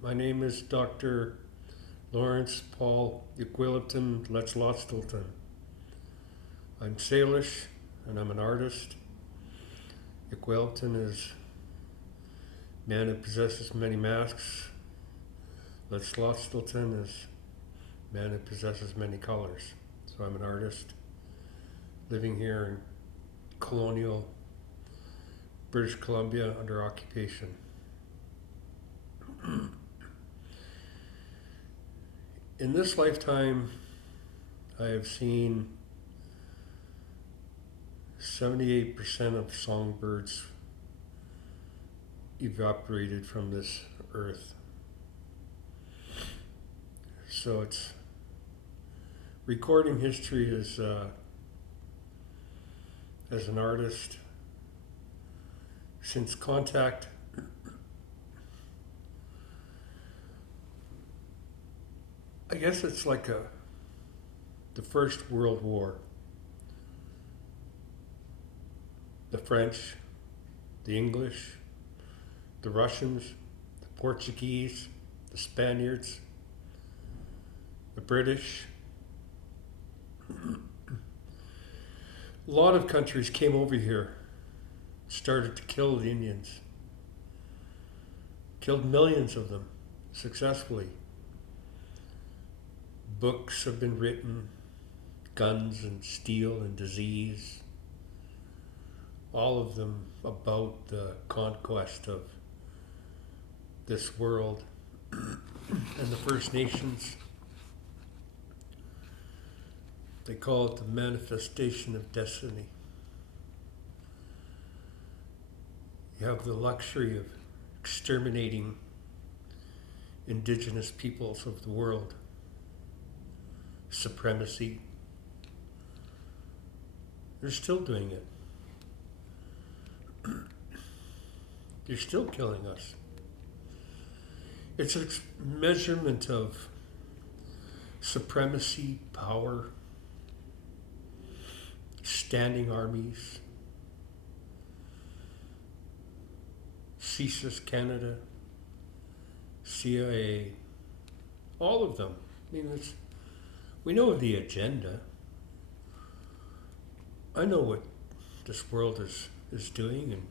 My name is Dr. Lawrence Paul Yuxweluptun Lets'lo. I'm Salish and I'm an artist. Yuxweluptun is man who possesses many masks. Lets'lo is man who possesses many colors. So I'm an artist living here in colonial British Columbia under occupation. In this lifetime, I have seen 78% of songbirds evaporated from this earth. So it's recording history as an artist since contact. I guess it's like the First World War. The French, the English, the Russians, the Portuguese, the Spaniards, the British. A lot of countries came over here, started to kill the Indians, killed millions of them successfully. Books have been written, guns and steel and disease, all of them about the conquest of this world and the First Nations. They call it the manifestation of destiny. You have the luxury of exterminating indigenous peoples of the world. Supremacy. They're still doing it. They're still killing us. It's a measurement of supremacy, power, standing armies, CSIS Canada, CIA, all of them. I mean, we know the agenda. I know what this world is doing, and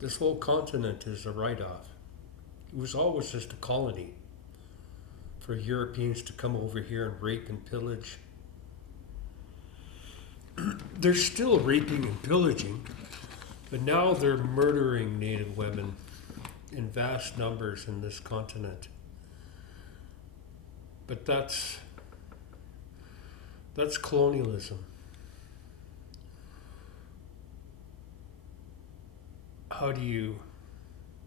this whole continent is a write-off. It was always just a colony for Europeans to come over here and rape and pillage. They're still raping and pillaging, but now they're murdering Native women in vast numbers in this continent. But that's colonialism. How do you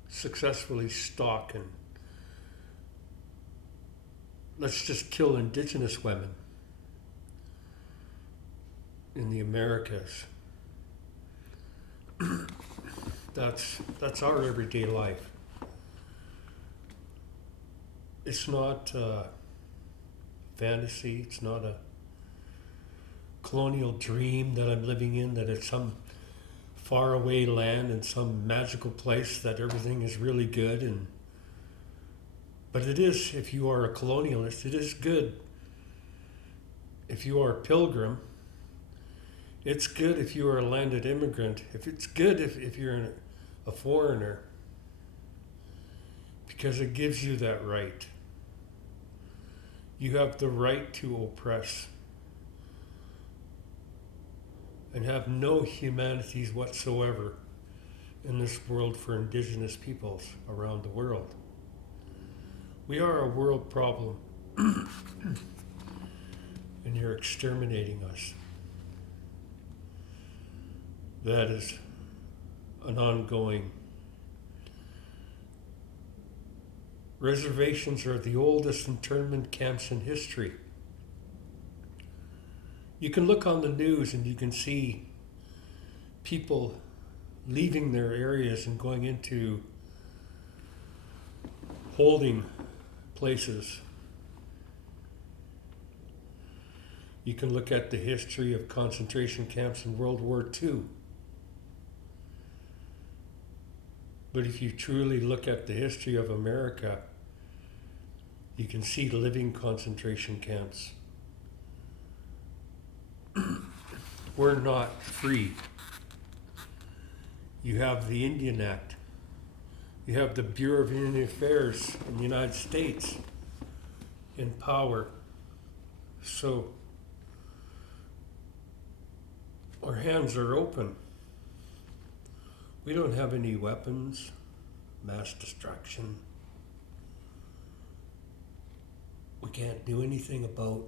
successfully stalk and let's just kill indigenous women in the Americas? That's our everyday life. It's not fantasy. It's not a colonial dream that I'm living in, that it's some faraway land in some magical place that everything is really good. But it is, if you are a colonialist, it is good. If you are a pilgrim, it's good. If you are a landed immigrant, it's good if you're a foreigner, because it gives you that right. You have the right to oppress and have no humanities whatsoever in this world for indigenous peoples around the world. We are a world problem, and you're exterminating us. That is an ongoing. Reservations are the oldest internment camps in history. You can look on the news and you can see people leaving their areas and going into holding places. You can look at the history of concentration camps in World War II. But if you truly look at the history of America, you can see living concentration camps. We're not free. You have the Indian Act. You have the Bureau of Indian Affairs in the United States in power. So our hands are open. We don't have any weapons, mass destruction. We can't do anything about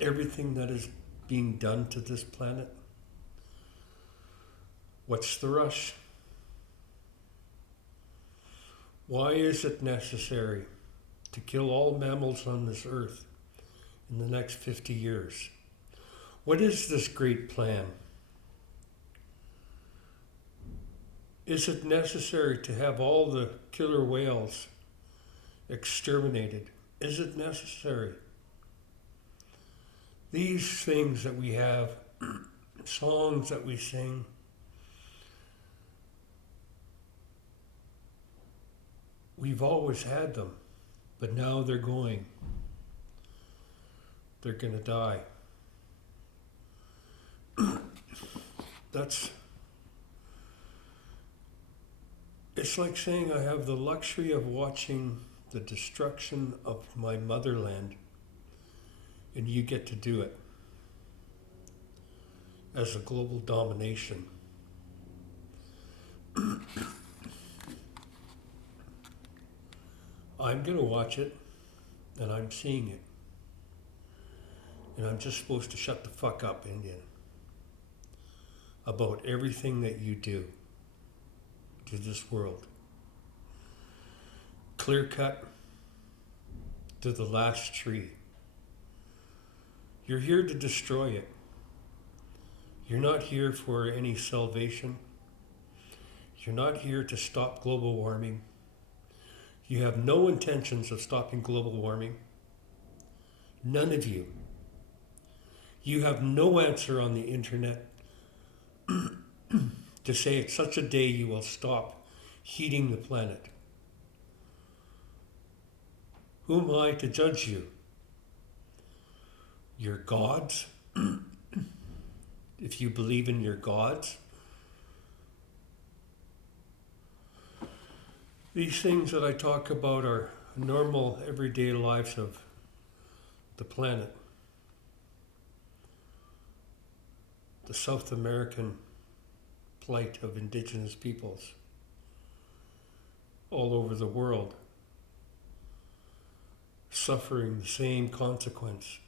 everything that is being done to this planet. What's the rush? Why is it necessary to kill all mammals on this earth in the next 50 years? What is this great plan? Is it necessary to have all the killer whales exterminated? Is it necessary? These things that we have, songs that we sing, we've always had them, but now they're going. They're going to die. It's like saying I have the luxury of watching the destruction of my motherland, and you get to do it as a global domination. I'm going to watch it, and I'm seeing it. And I'm just supposed to shut the fuck up, Indian, about everything that you do to this world. Clear cut to the last tree. You're here to destroy it. You're not here for any salvation. You're not here to stop global warming. You have no intentions of stopping global warming. None of you. You have no answer on the internet to say it's such a day you will stop heating the planet. Who am I to judge you? Your gods? If you believe in your gods? These things that I talk about are normal, everyday lives of the planet. The South American plight of indigenous peoples all over the world, suffering the same consequence,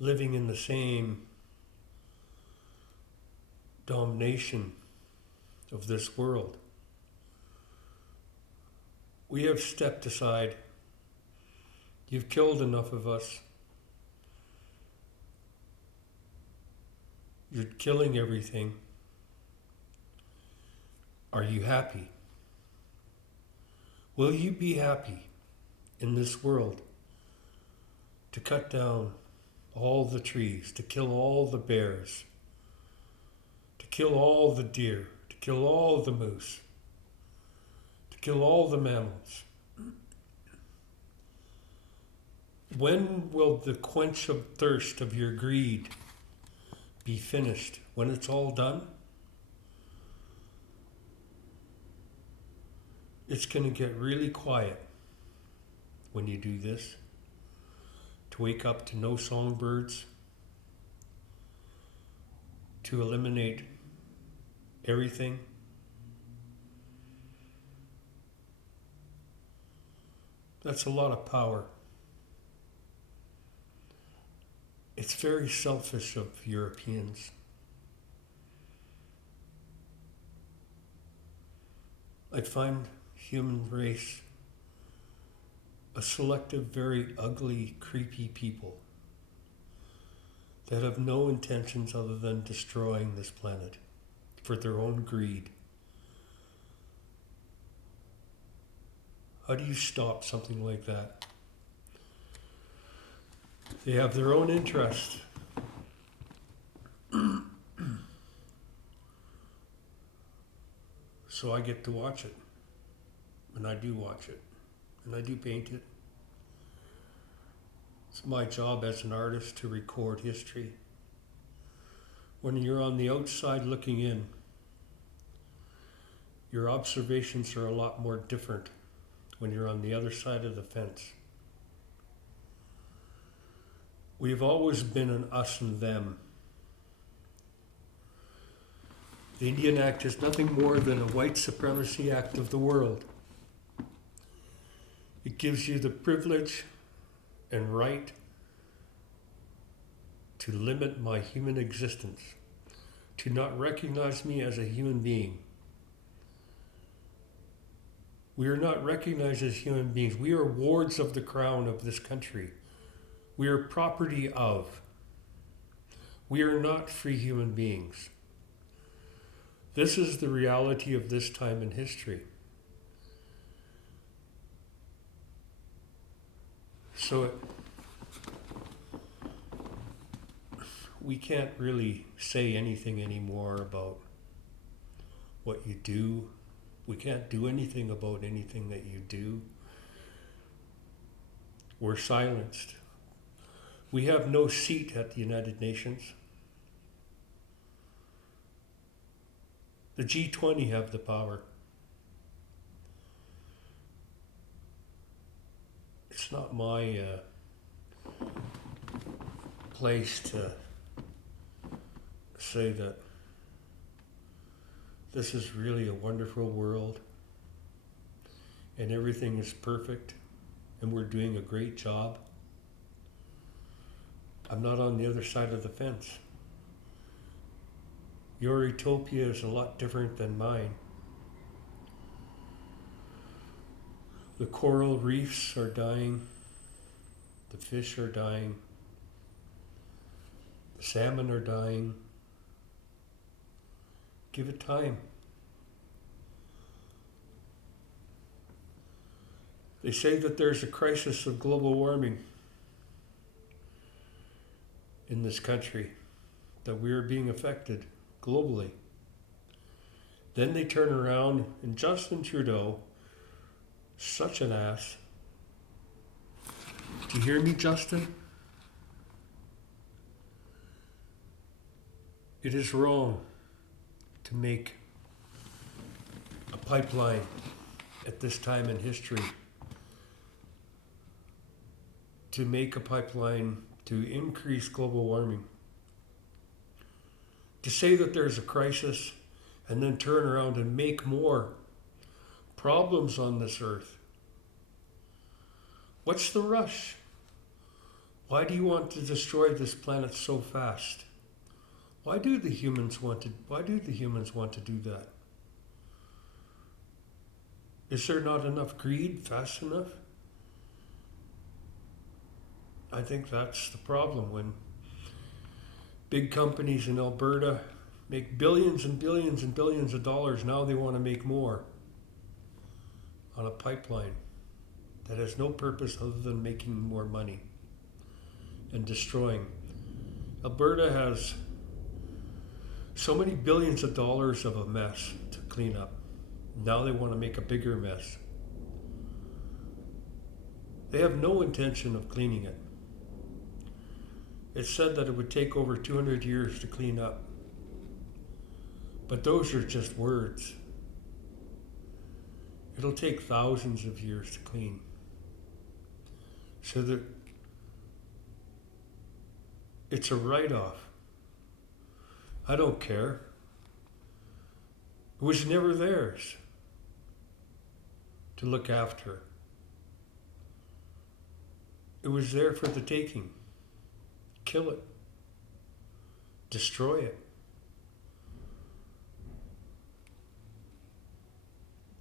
living in the same domination of this world. We have stepped aside. You've killed enough of us. You're killing everything. Are you happy? Will you be happy in this world to cut down all the trees, to kill all the bears, to kill all the deer, to kill all the moose, to kill all the mammals? When will the quench of thirst of your greed be finished? When it's all done? It's going to get really quiet when you do this. To wake up to no songbirds, to eliminate everything. That's a lot of power. It's very selfish of Europeans. I find human race a selective, very ugly, creepy people that have no intentions other than destroying this planet for their own greed. How do you stop something like that? They have their own interest. So I get to watch it. And I do watch it. And I do paint it. It's my job as an artist to record history. When you're on the outside looking in, your observations are a lot more different when you're on the other side of the fence. We've always been an us and them. The Indian Act is nothing more than a white supremacy act of the world. It gives you the privilege and right to limit my human existence, to not recognize me as a human being. We are not recognized as human beings. We are wards of the crown of this country. We are property of. We are not free human beings. This is the reality of this time in history. So we can't really say anything anymore about what you do. We can't do anything about anything that you do. We're silenced. We have no seat at the United Nations. The G20 have the power. It's not my place to say that this is really a wonderful world and everything is perfect and we're doing a great job. I'm not on the other side of the fence. Your utopia is a lot different than mine. The coral reefs are dying. The fish are dying. The salmon are dying. Give it time. They say that there's a crisis of global warming in this country, that we are being affected globally. Then they turn around and Justin Trudeau, such an ass. Do you hear me, Justin? It is wrong to make a pipeline at this time in history, to make a pipeline to increase global warming. To say that there's a crisis and then turn around and make more problems on this earth. What's the rush? Why do you want to destroy this planet so fast? Why do the humans want to do that? Is there not enough greed fast enough? I think that's the problem. When big companies in Alberta make billions and billions and billions of dollars, now they want to make more on a pipeline that has no purpose other than making more money and destroying. Alberta has so many billions of dollars of a mess to clean up. Now they want to make a bigger mess. They have no intention of cleaning it. It's said that it would take over 200 years to clean up. But those are just words. It'll take thousands of years to clean. So that it's a write-off. I don't care. It was never theirs to look after. It was there for the taking. Kill it. Destroy it.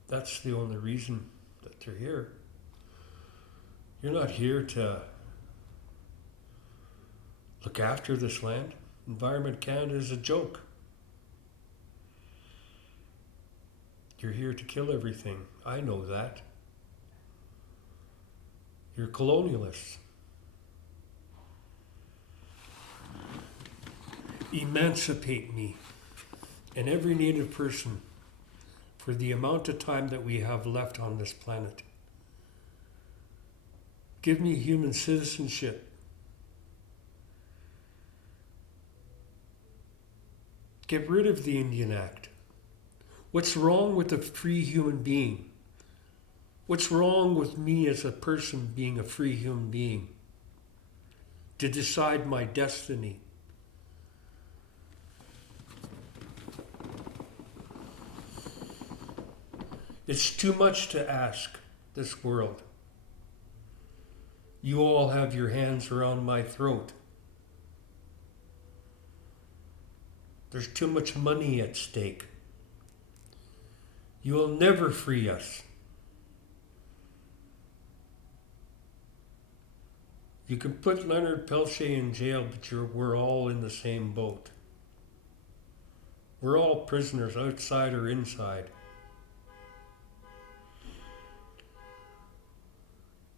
That's the only reason that they're here. You're not here to look after this land. Environment Canada is a joke. You're here to kill everything. I know that. You're colonialists. Emancipate me and every Native person for the amount of time that we have left on this planet. Give me human citizenship. Get rid of the Indian Act. What's wrong with a free human being? What's wrong with me as a person being a free human being? To decide my destiny. It's too much to ask this world. You all have your hands around my throat. There's too much money at stake. You will never free us. You can put Leonard Peltier in jail, but we're all in the same boat. We're all prisoners, outside or inside.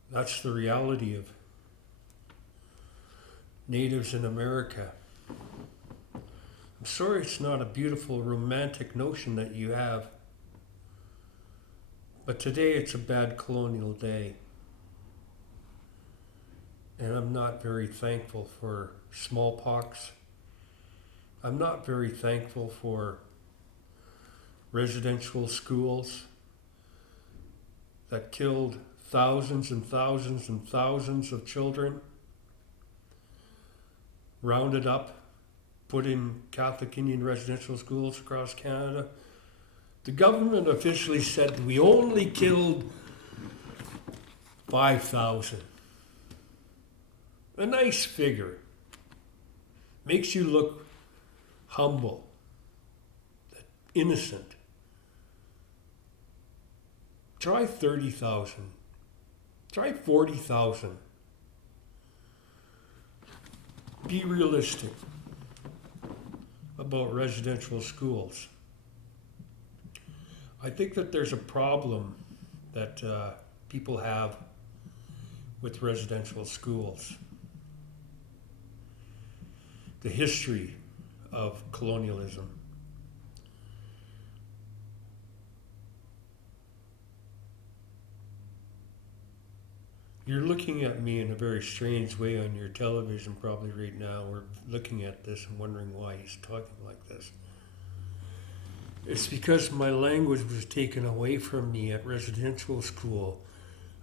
That's the reality of natives in America. I'm sorry it's not a beautiful romantic notion that you have, but today it's a bad colonial day. And I'm not very thankful for smallpox. I'm not very thankful for residential schools that killed thousands and thousands and thousands of children, rounded up, put in Catholic Indian residential schools across Canada. The government officially said we only killed 5,000. A nice figure. Makes you look humble, innocent. Try 30,000. Try 40,000. Be realistic about residential schools. I think that there's a problem that people have with residential schools. The history of colonialism. You're looking at me in a very strange way on your television probably right now. We're looking at this and wondering why he's talking like this. It's because my language was taken away from me at residential school,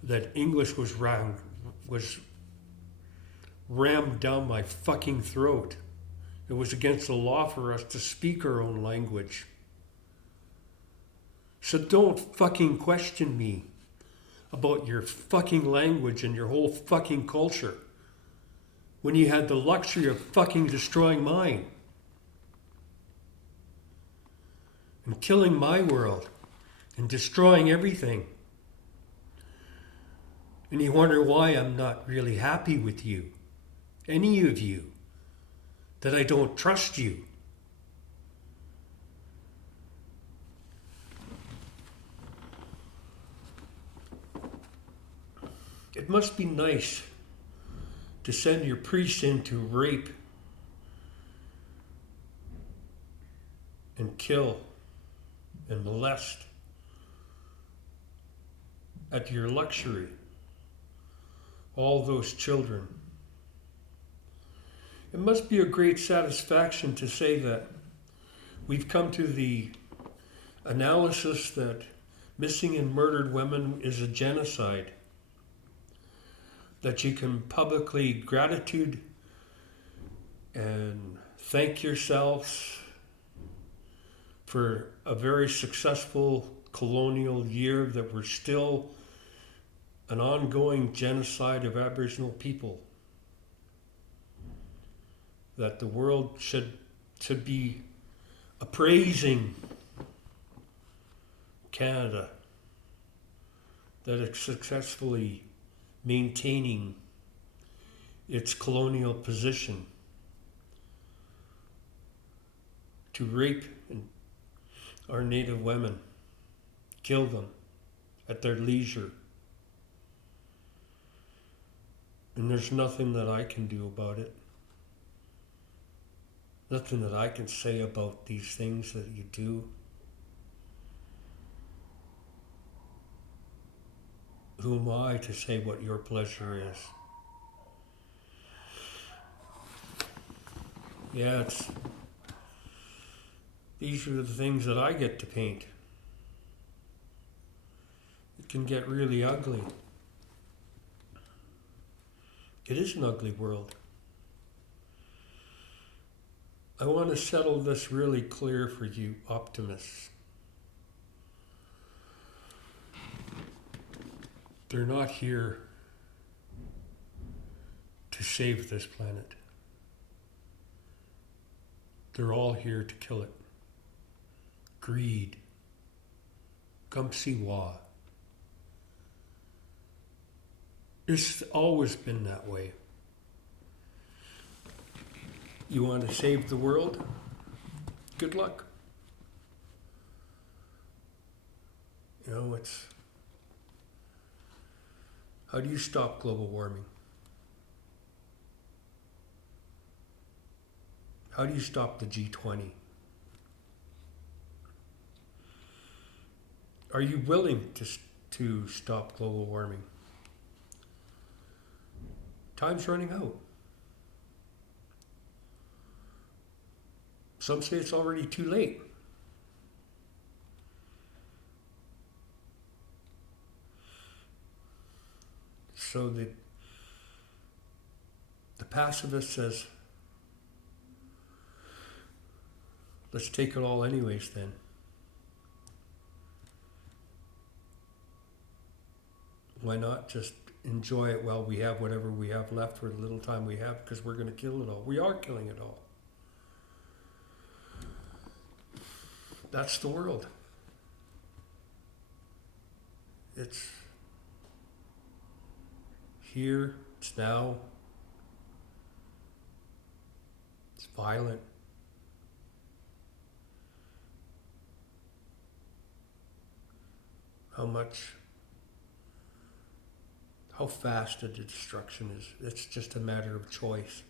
that English was rammed down my fucking throat. It was against the law for us to speak our own language. So don't fucking question me about your fucking language and your whole fucking culture when you had the luxury of fucking destroying mine and killing my world and destroying everything. And you wonder why I'm not really happy with you, any of you, that I don't trust you. It must be nice to send your priest in to rape and kill and molest at your luxury all those children. It must be a great satisfaction to say that we've come to the analysis that missing and murdered women is a genocide. That you can publicly gratitude and thank yourselves for a very successful colonial year, that we're still an ongoing genocide of Aboriginal people. That the world should be appraising Canada, that it's successfully maintaining its colonial position to rape our native women, kill them at their leisure. And there's nothing that I can do about it. Nothing that I can say about these things that you do. who am I to say what your pleasure is? Yeah, these are the things that I get to paint. It can get really ugly. It is an ugly world. I want to settle this really clear for you optimists. They're not here to save this planet. They're all here to kill it. Greed. Gumsiwa. It's always been that way. You want to save the world? Good luck. You know, how do you stop global warming? How do you stop the G20? Are you willing to stop global warming? Time's running out. Some say it's already too late. So the pacifist says, let's take it all anyways then. Why not just enjoy it while we have whatever we have left for the little time we have, because we're going to kill it all. We are killing it all. That's the world. It's here, it's now, it's violent. How fast the destruction is. It's just a matter of choice.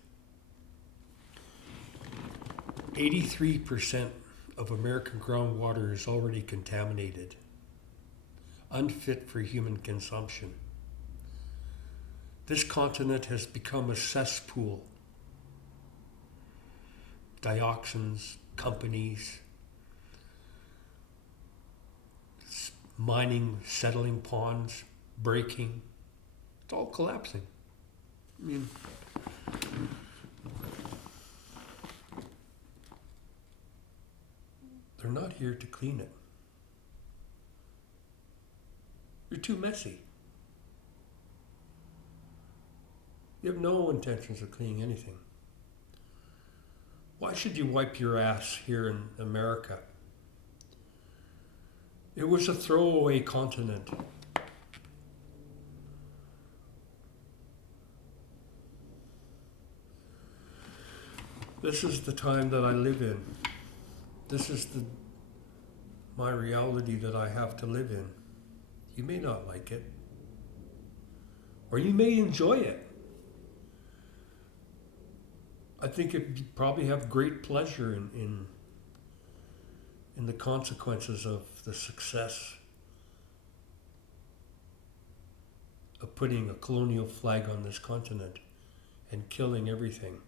83% of American groundwater is already contaminated, unfit for human consumption. This continent has become a cesspool. Dioxins, companies, mining, settling ponds, breaking. It's all collapsing. I mean, they're not here to clean it. You're too messy. You have no intentions of cleaning anything. Why should you wipe your ass here in America? It was a throwaway continent. This is the time that I live in. This is my reality that I have to live in. You may not like it, or you may enjoy it. I think you probably have great pleasure in the consequences of the success of putting a colonial flag on this continent and killing everything.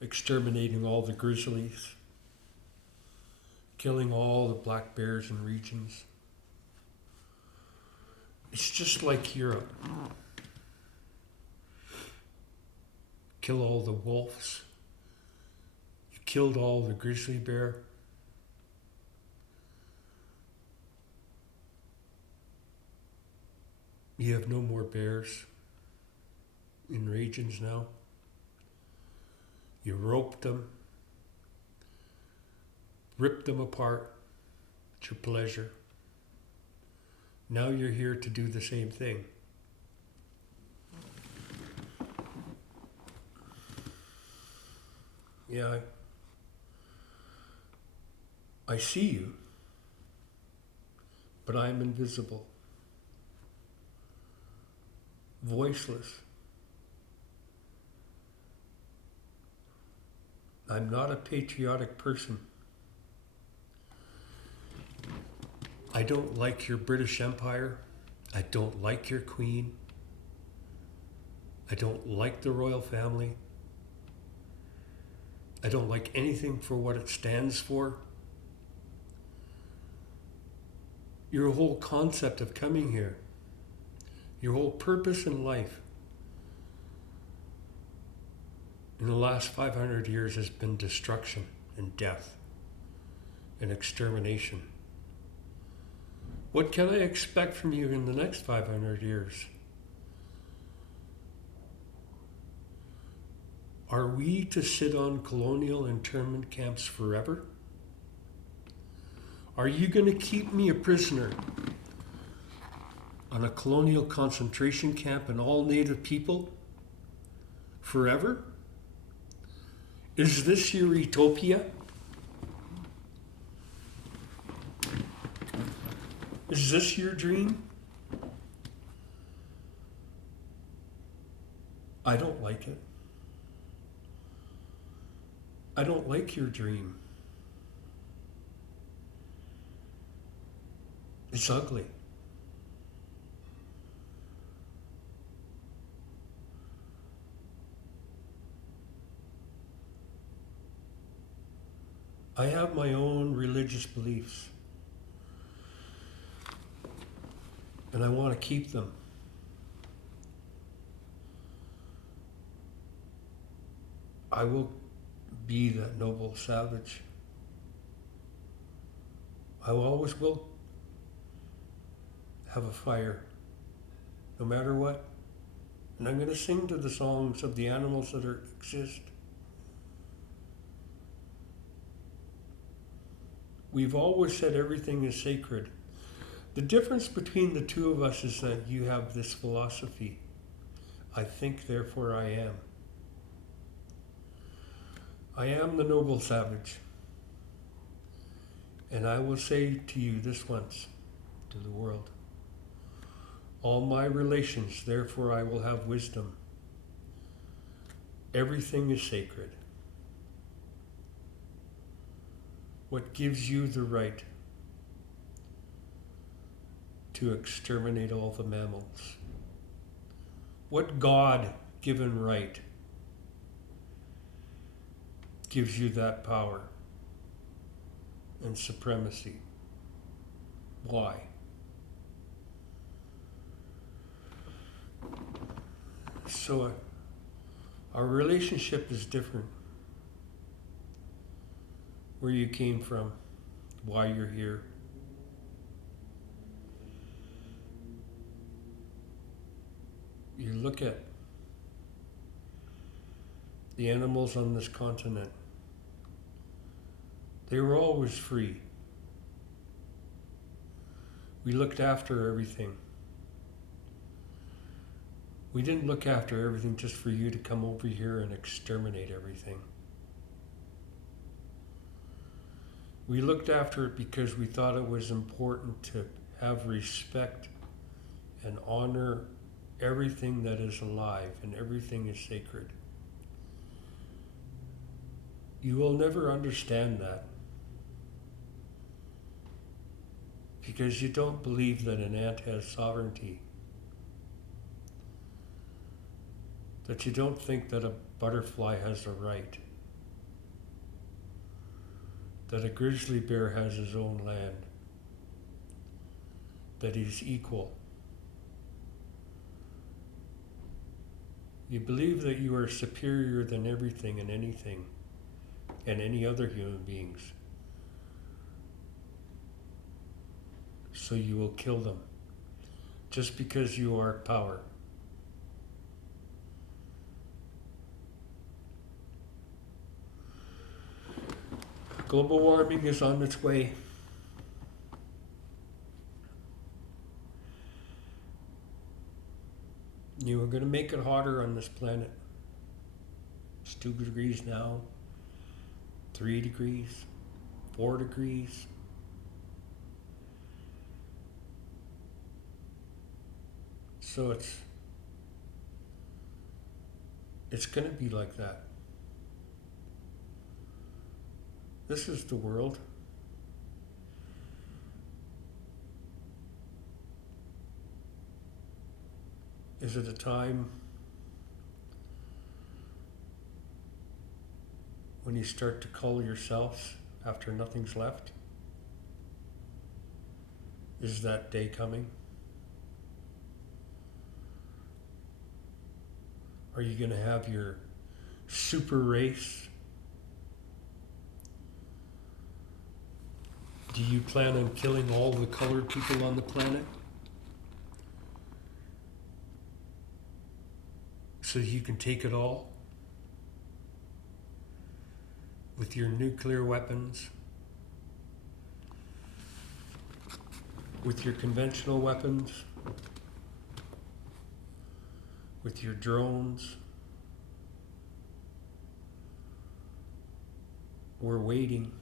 Exterminating all the grizzlies, killing all the black bears in regions. It's just like Europe. Kill all the wolves. You killed all the grizzly bear. You have no more bears in regions now. You roped them, ripped them apart at your pleasure. Now you're here to do the same thing. Yeah, I see you, but I'm invisible, voiceless. I'm not a patriotic person. I don't like your British Empire, I don't like your queen. I don't like the royal family. I don't like anything for what it stands for. Your whole concept of coming here, your whole purpose in life in the last 500 years has been destruction and death and extermination. What can I expect from you in the next 500 years? Are we to sit on colonial internment camps forever? Are you going to keep me a prisoner on a colonial concentration camp and all native people forever? Is this your utopia? Is this your dream? I don't like it. I don't like your dream. It's ugly. I have my own religious beliefs, and I want to keep them. I will be that noble savage. I always will have a fire, no matter what. And I'm going to sing to the songs of the animals that exist. We've always said everything is sacred. The difference between the two of us is that you have this philosophy. I think, therefore I am. I am the noble savage. And I will say to you this once, to the world, all my relations, therefore I will have wisdom. Everything is sacred. What gives you the right to exterminate all the mammals? What God-given right gives you that power and supremacy? Why? So our relationship is different. Where you came from, why you're here. You look at the animals on this continent. They were always free. We looked after everything. We didn't look after everything just for you to come over here and exterminate everything. We looked after it because we thought it was important to have respect and honor everything that is alive, and everything is sacred. You will never understand that because you don't believe that an ant has sovereignty, that you don't think that a butterfly has a right, that a grizzly bear has his own land, that he's equal. You believe that you are superior than everything and anything and any other human beings. So you will kill them just because you are power. Global warming is on its way. You are going to make it hotter on this planet. It's 2 degrees now, 3 degrees, 4 degrees. So it's going to be like that. This is the world. Is it a time when you start to cull yourselves after nothing's left? Is that day coming? Are you going to have your super race? Do you plan on killing all the colored people on the planet? So you can take it all? With your nuclear weapons? With your conventional weapons? With your drones? We're waiting.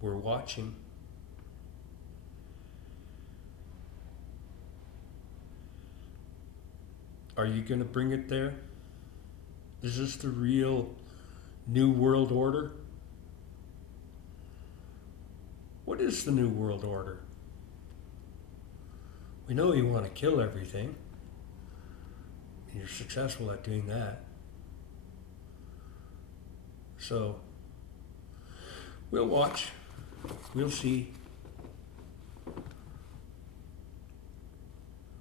We're watching. Are you going to bring it there? Is this the real New World Order? What is the New World Order? We know you want to kill everything. And you're successful at doing that. So, we'll watch. We'll see.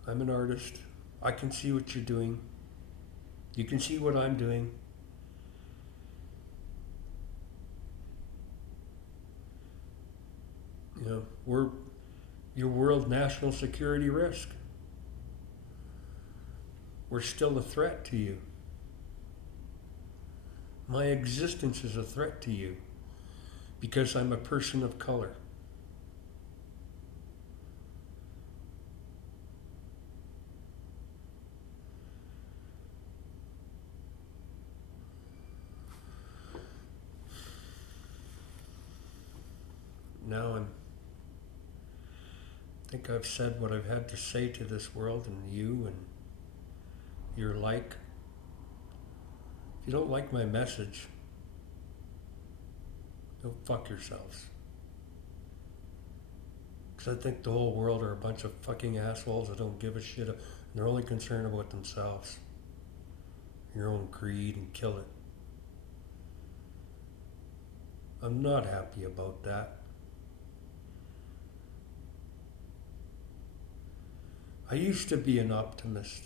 I'm an artist. I can see what you're doing. You can see what I'm doing. You know, we're your world national security risk. We're still a threat to you. My existence is a threat to you because I'm a person of color. Now I think I've said what I've had to say to this world and you and your like. If you don't like my message, go fuck yourselves. Because I think the whole world are a bunch of fucking assholes that don't give a shit. And they're only concerned about themselves. Your own greed and kill it. I'm not happy about that. I used to be an optimist.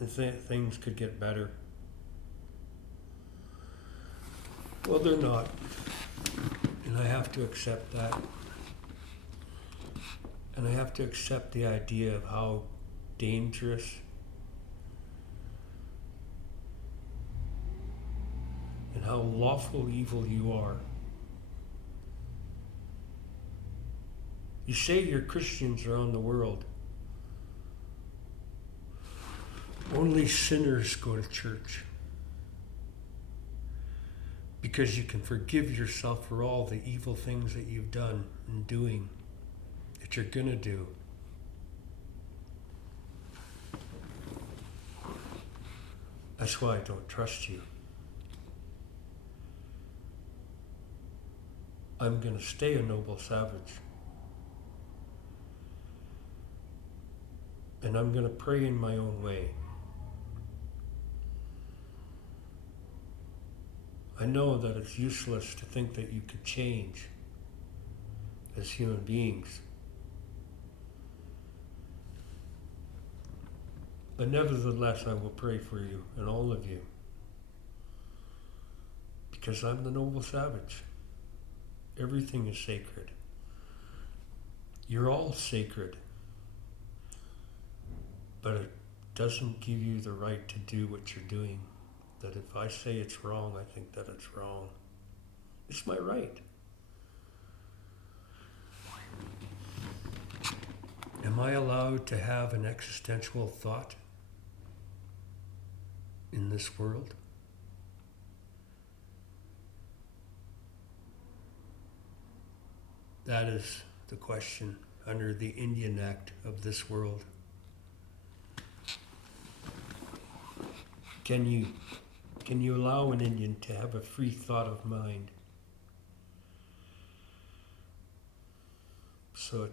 And things could get better. Well, they're not. And I have to accept that. And I have to accept the idea of how dangerous and how lawful evil you are. You say you're Christians around the world. Only sinners go to church. Because you can forgive yourself for all the evil things that you've done and doing, that you're gonna do. That's why I don't trust you. I'm gonna stay a noble savage. And I'm going to pray in my own way. I know that it's useless to think that you could change as human beings. But nevertheless, I will pray for you and all of you. Because I'm the noble savage. Everything is sacred. You're all sacred. But it doesn't give you the right to do what you're doing. That if I say it's wrong, I think that it's wrong. It's my right. Am I allowed to have an existential thought in this world? That is the question under the Indian Act of this world. Can you allow an Indian to have a free thought of mind? So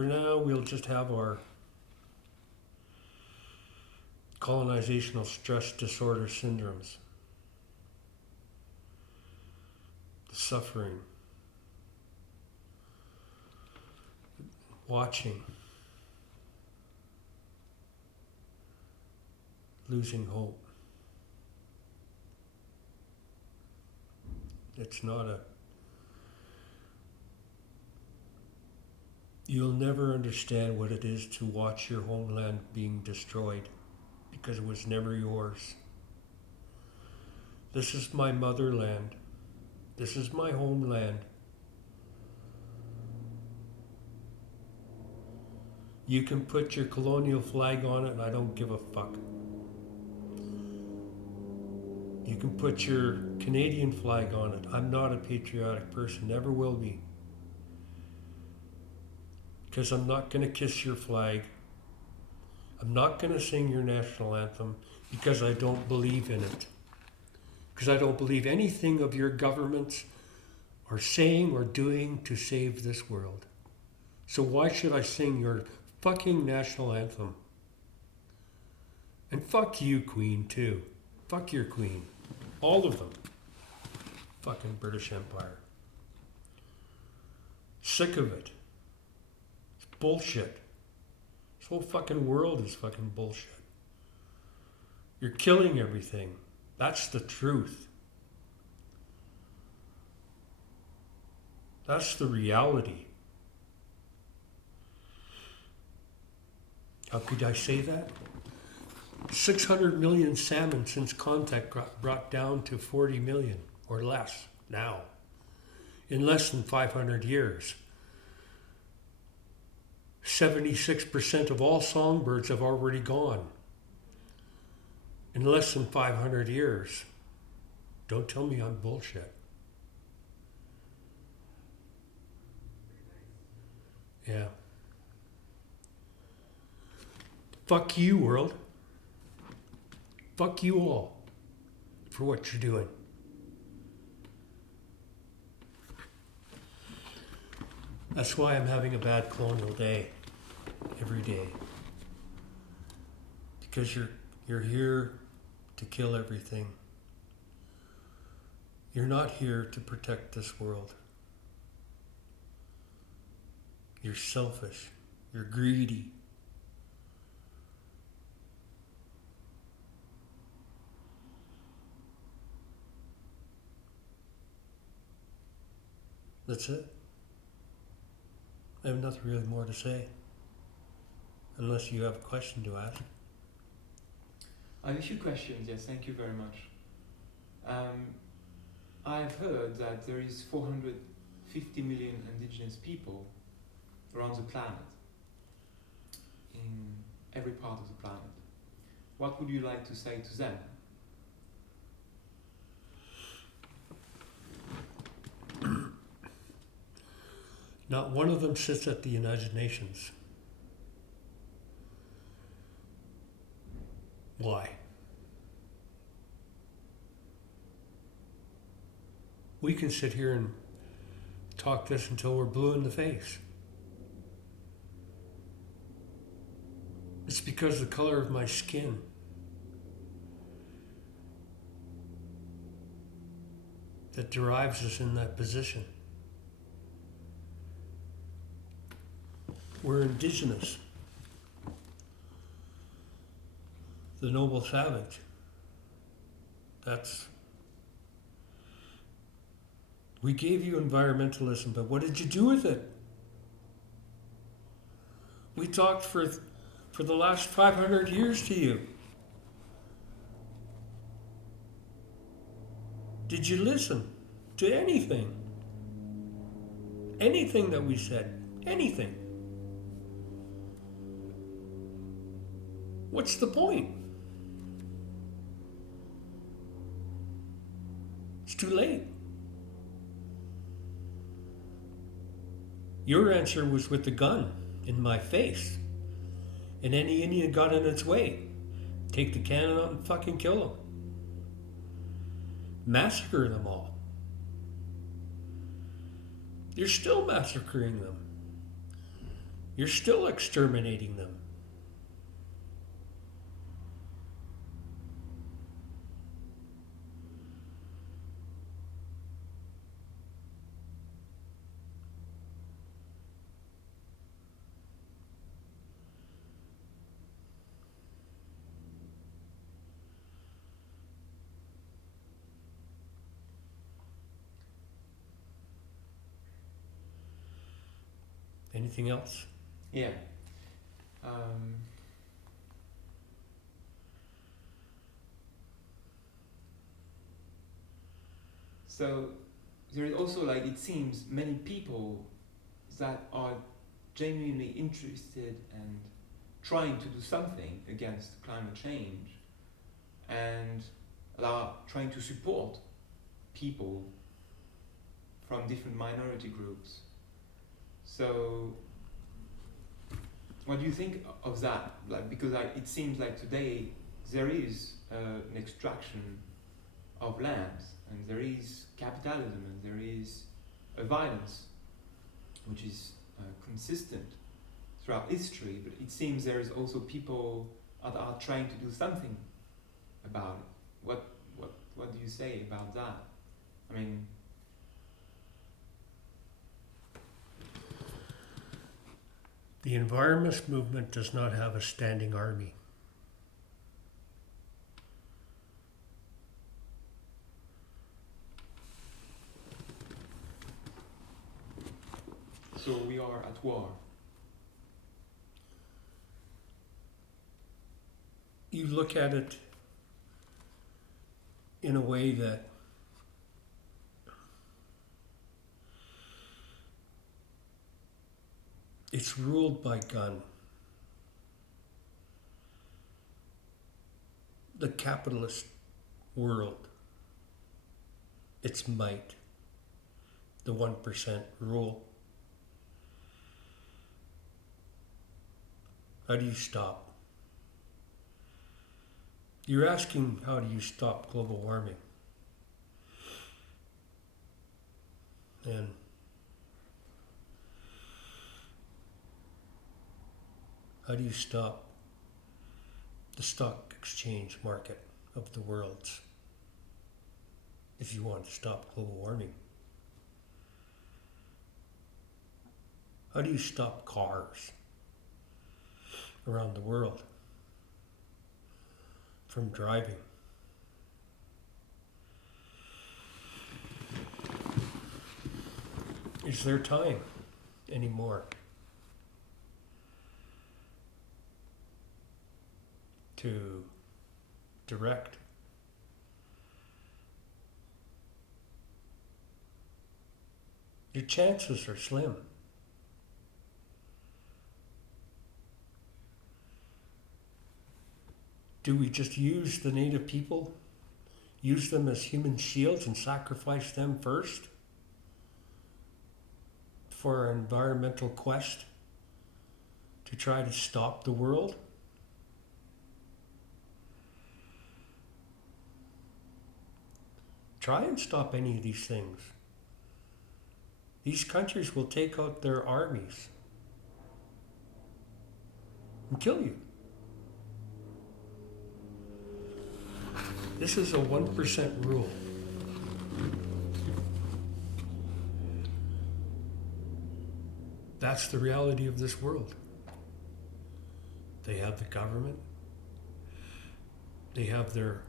For now, we'll just have our colonizational stress disorder syndromes, the suffering, watching, losing hope. It's not a... You'll never understand what it is to watch your homeland being destroyed because it was never yours. This is my motherland. This is my homeland. You can put your colonial flag on it and I don't give a fuck. You can put your Canadian flag on it. I'm not a patriotic person, never will be. Because I'm not going to kiss your flag. I'm not going to sing your national anthem because I don't believe in it. Because I don't believe anything of your governments are saying or doing to save this world. So why should I sing your fucking national anthem? And fuck you, Queen, too. Fuck your Queen. All of them. Fucking British Empire. Sick of it. It's bullshit. This whole fucking world is fucking bullshit. You're killing everything. That's the truth. That's the reality. How could I say that? 600 million salmon since contact got brought down to 40 million or less now. In less than 500 years. 76% of all songbirds have already gone. In less than 500 years. Don't tell me I'm bullshit. Yeah. Fuck you, world. Fuck you all for what you're doing. That's why I'm having a bad colonial day every day. Because you're here to kill everything. You're not here to protect this world. You're selfish. You're greedy. That's it. I have nothing really more to say. Unless you have a question to ask. I have a few questions, yes, thank you very much. I've heard that there is 450 million indigenous people around the planet, in every part of the planet. What would you like to say to them? Not one of them sits at the United Nations. Why? We can sit here and talk this until we're blue in the face. It's because of the color of my skin. That derives us in that position. We're indigenous. The noble savage. We gave you environmentalism, but what did you do with it? We talked for the last 500 years to you. Did you listen to anything? Anything that we said? Anything? What's the point? It's too late. Your answer was with the gun in my face. And any Indian got in its way. Take the cannon out and fucking kill them. Massacre them all. You're still massacring them. You're still exterminating them. Anything else? Yeah. So there is also, like, it seems, many people that are genuinely interested and trying to do something against climate change, and are trying to support people from different minority groups. So what do you think of that? Like, because it seems like today there is an extraction of lands, and there is capitalism, and there is a violence which is consistent throughout history, but it seems there is also people that are trying to do something about it. What do you say about that? I mean, the environmentalist movement does not have a standing army. so we are at war. You look at it in a way that it's ruled by gun. The capitalist world, its might, the 1% rule. How do you stop? You're asking, how do you stop global warming? And how do you stop the stock exchange market of the world if you want to stop global warming? How do you stop cars around the world from driving? Is there time anymore to direct? Your chances are slim. Do we just use the native people, use them as human shields and sacrifice them first for our environmental quest to try to stop the world? Try and stop any of these things. These countries will take out their armies and kill you. This is a 1% rule. That's the reality of this world. They have the government. They have their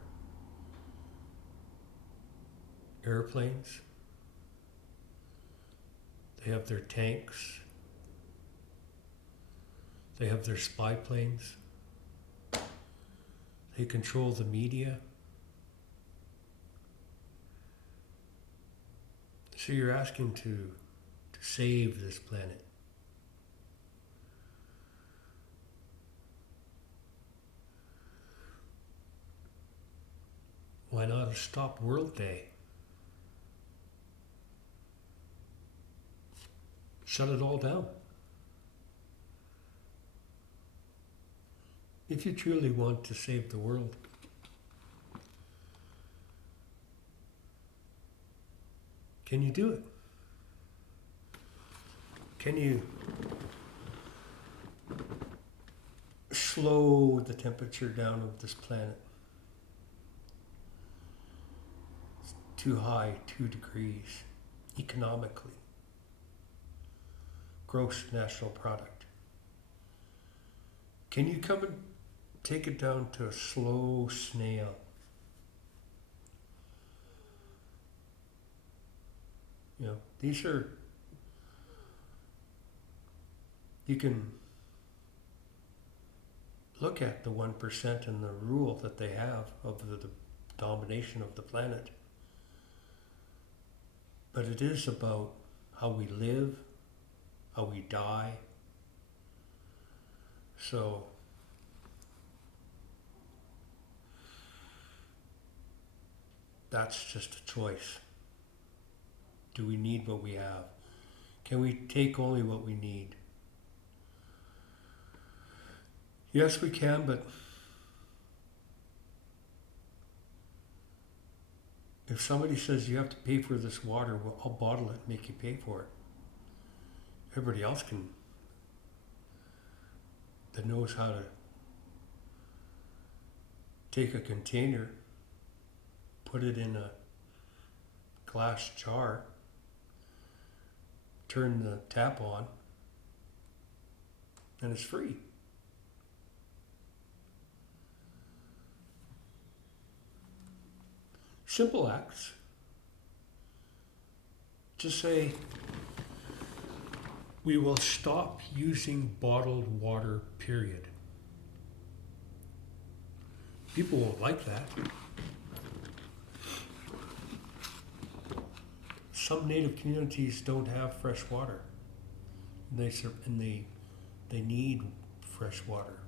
airplanes. They have their tanks. They have their spy planes. They control the media. So you're asking to save this planet. Why not a Stop World Day? Shut it all down. If you truly want to save the world. Can you do it? Can you slow the temperature down of this planet. It's too high, 2 degrees, economically. Gross national product. Can you come and take it down to a slow snail? You know, these are, you can look at the 1% and the rule that they have of the domination of the planet. But it is about how we live, how we die. So that's just a choice. Do we need what we have? Can we take only what we need? Yes, we can, but if somebody says you have to pay for this water, well, I'll bottle it and make you pay for it. Everybody else can, that knows how to take a container, put it in a glass jar, turn the tap on, and it's free. Simple acts. Just say, we will stop using bottled water, period. People won't like that. Some native communities don't have fresh water. They need fresh water.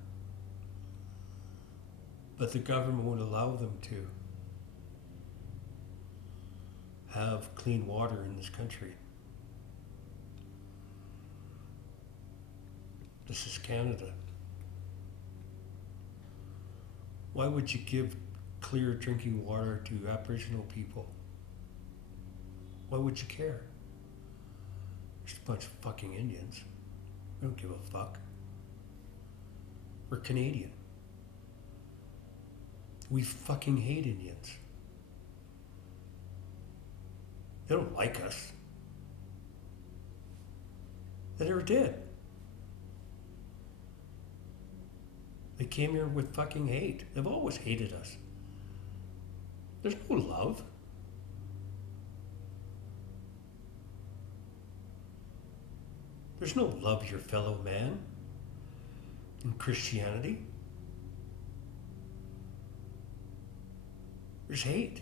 But the government won't allow them to have clean water in this country. This is Canada. Why would you give clear drinking water to Aboriginal people? Why would you care? Just a bunch of fucking Indians. We don't give a fuck. We're Canadian. We fucking hate Indians. They don't like us. They never did. They came here with fucking hate. They've always hated us. There's no love. There's no love your fellow man in Christianity. There's hate.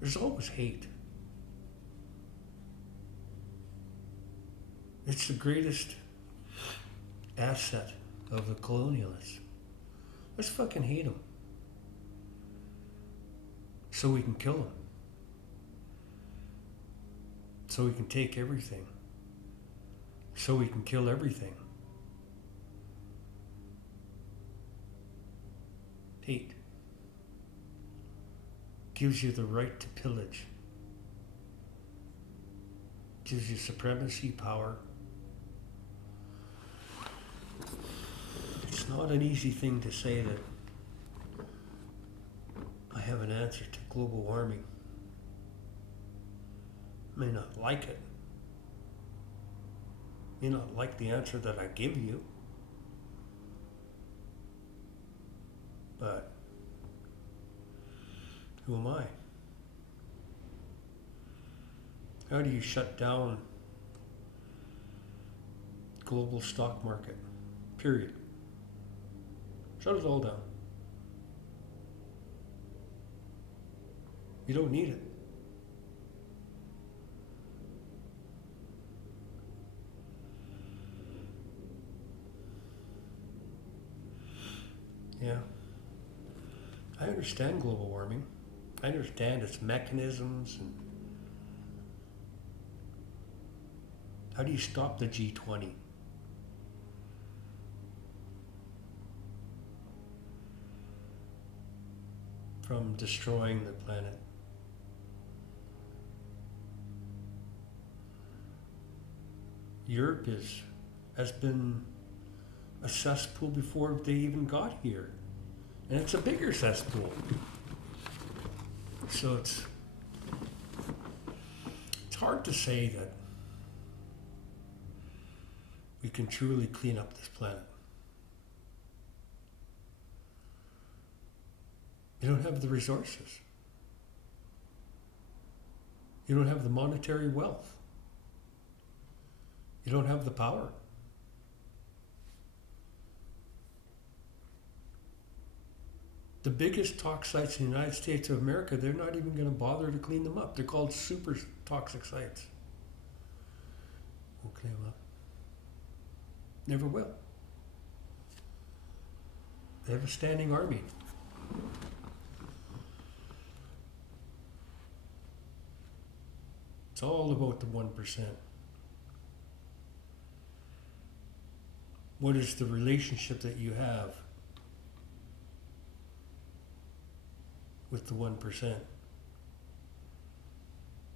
There's always hate. It's the greatest asset of the colonialists. Let's fucking hate them. So we can kill them. So we can take everything. So we can kill everything. Hate gives you the right to pillage. Gives you supremacy, power. It's not an easy thing to say that I have an answer to global warming. I may not like it. May not like the answer that I give you. But who am I? How do you shut down global stock market? Period. Shut it all down. You don't need it. Yeah. I understand global warming. I understand its mechanisms and how do you stop the G20? From destroying the planet? Europe has been a cesspool before they even got here. And it's a bigger cesspool. So it's hard to say that we can truly clean up this planet. You don't have the resources. You don't have the monetary wealth. You don't have the power. The biggest toxic sites in the United States of America, they're not even going to bother to clean them up. They're called super toxic sites. Won't clean them up. Never will. They have a standing army. It's all about the 1%. What is the relationship that you have with the 1%?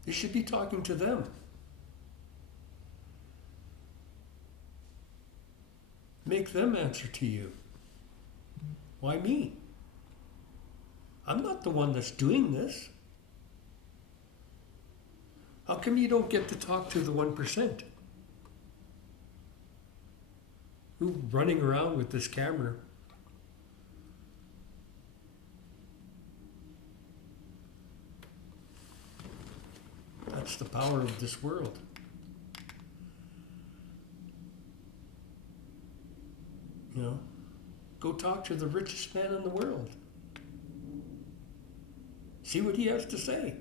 You should be talking to them. Make them answer to you. Why me? I'm not the one that's doing this. How come you don't get to talk to the 1%? Who's running around with this camera? That's the power of this world. You know, go talk to the richest man in the world. See what he has to say.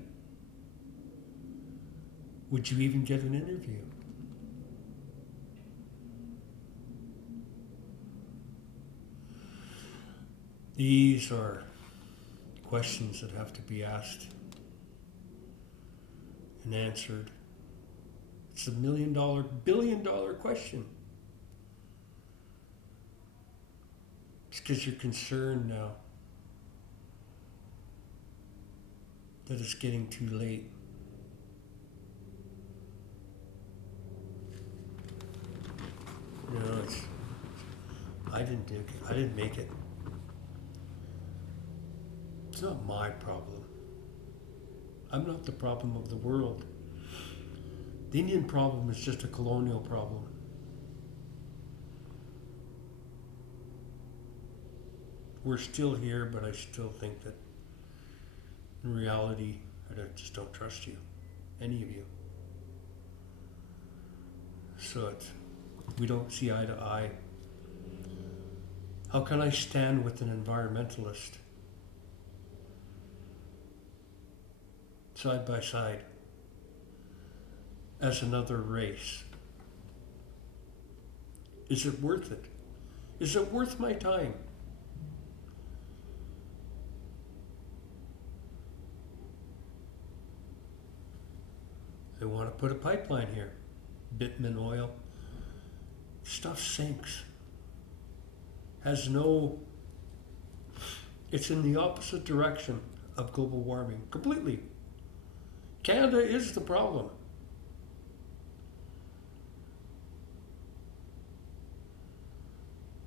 Would you even get an interview? These are questions that have to be asked and answered. It's $1 million, billion-dollar question. It's because you're concerned now that it's getting too late. You know, I didn't make it. It's not my problem. I'm not the problem of the world. The Indian problem is just a colonial problem. We're still here, but I still think that in reality, just don't trust you, any of you. So we don't see eye to eye. How can I stand with an environmentalist side by side as another race? Is it worth it? Is it worth my time? They want to put a pipeline here, bitumen oil. Stuff sinks. It's in the opposite direction of global warming, completely. Canada is the problem.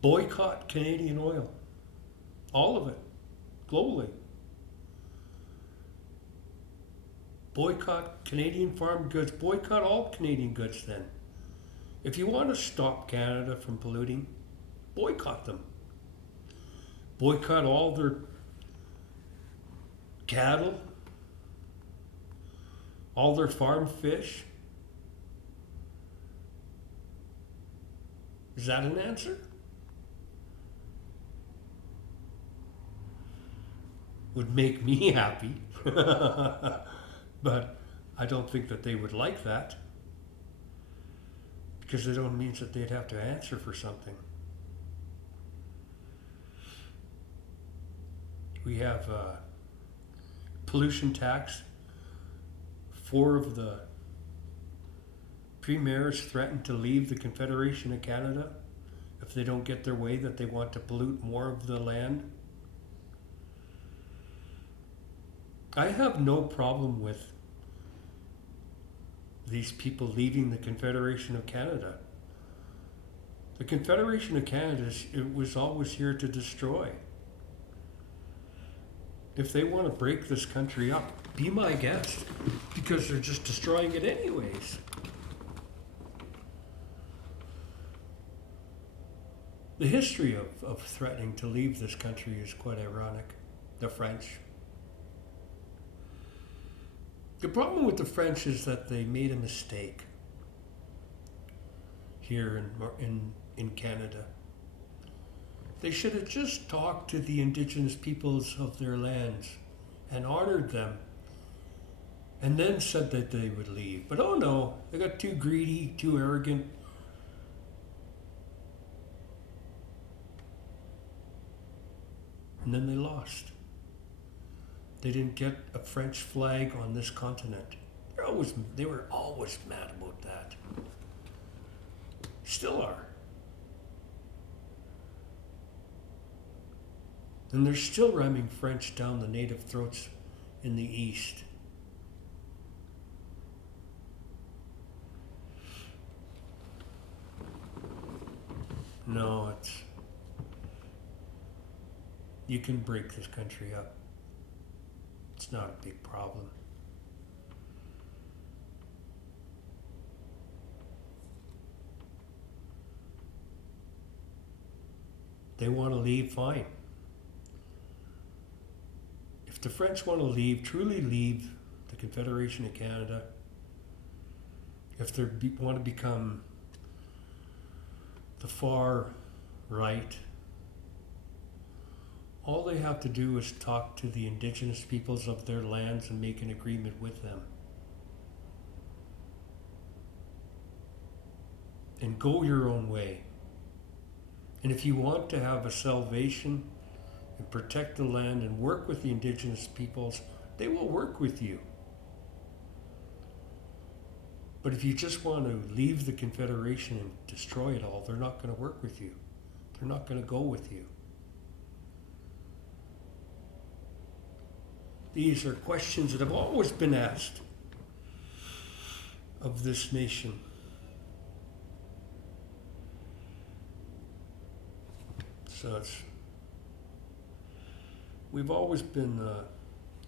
Boycott Canadian oil. All of it, globally. Boycott Canadian farm goods. Boycott all Canadian goods then. If you want to stop Canada from polluting, boycott them. Boycott all their cattle, all their farm fish. Is that an answer? Would make me happy. But I don't think that they would like that, because it only means that they'd have to answer for something. We have a pollution tax. 4 of the premiers threatened to leave the Confederation of Canada if they don't get their way, that they want to pollute more of the land. I have no problem with these people leaving the Confederation of Canada. The Confederation of Canada, it was always here to destroy. If they want to break this country up, be my guest, because they're just destroying it anyways. The history of threatening to leave this country is quite ironic. The French. The problem with the French is that they made a mistake here in Canada. They should have just talked to the indigenous peoples of their lands and honored them, and then said that they would leave. But oh no, they got too greedy, too arrogant. And then they lost. They didn't get a French flag on this continent. They were always mad about that. Still are. And they're still ramming French down the native throats in the east. No, you can break this country up. It's not a big problem. They want to leave, fine. If the French want to leave, truly leave the Confederation of Canada, if they want to become the far right, all they have to do is talk to the indigenous peoples of their lands and make an agreement with them. And go your own way. And if you want to have a salvation and protect the land and work with the indigenous peoples, they will work with you. But if you just want to leave the Confederation and destroy it all, they're not going to work with you. They're not going to go with you. These are questions that have always been asked of this nation. So we've always been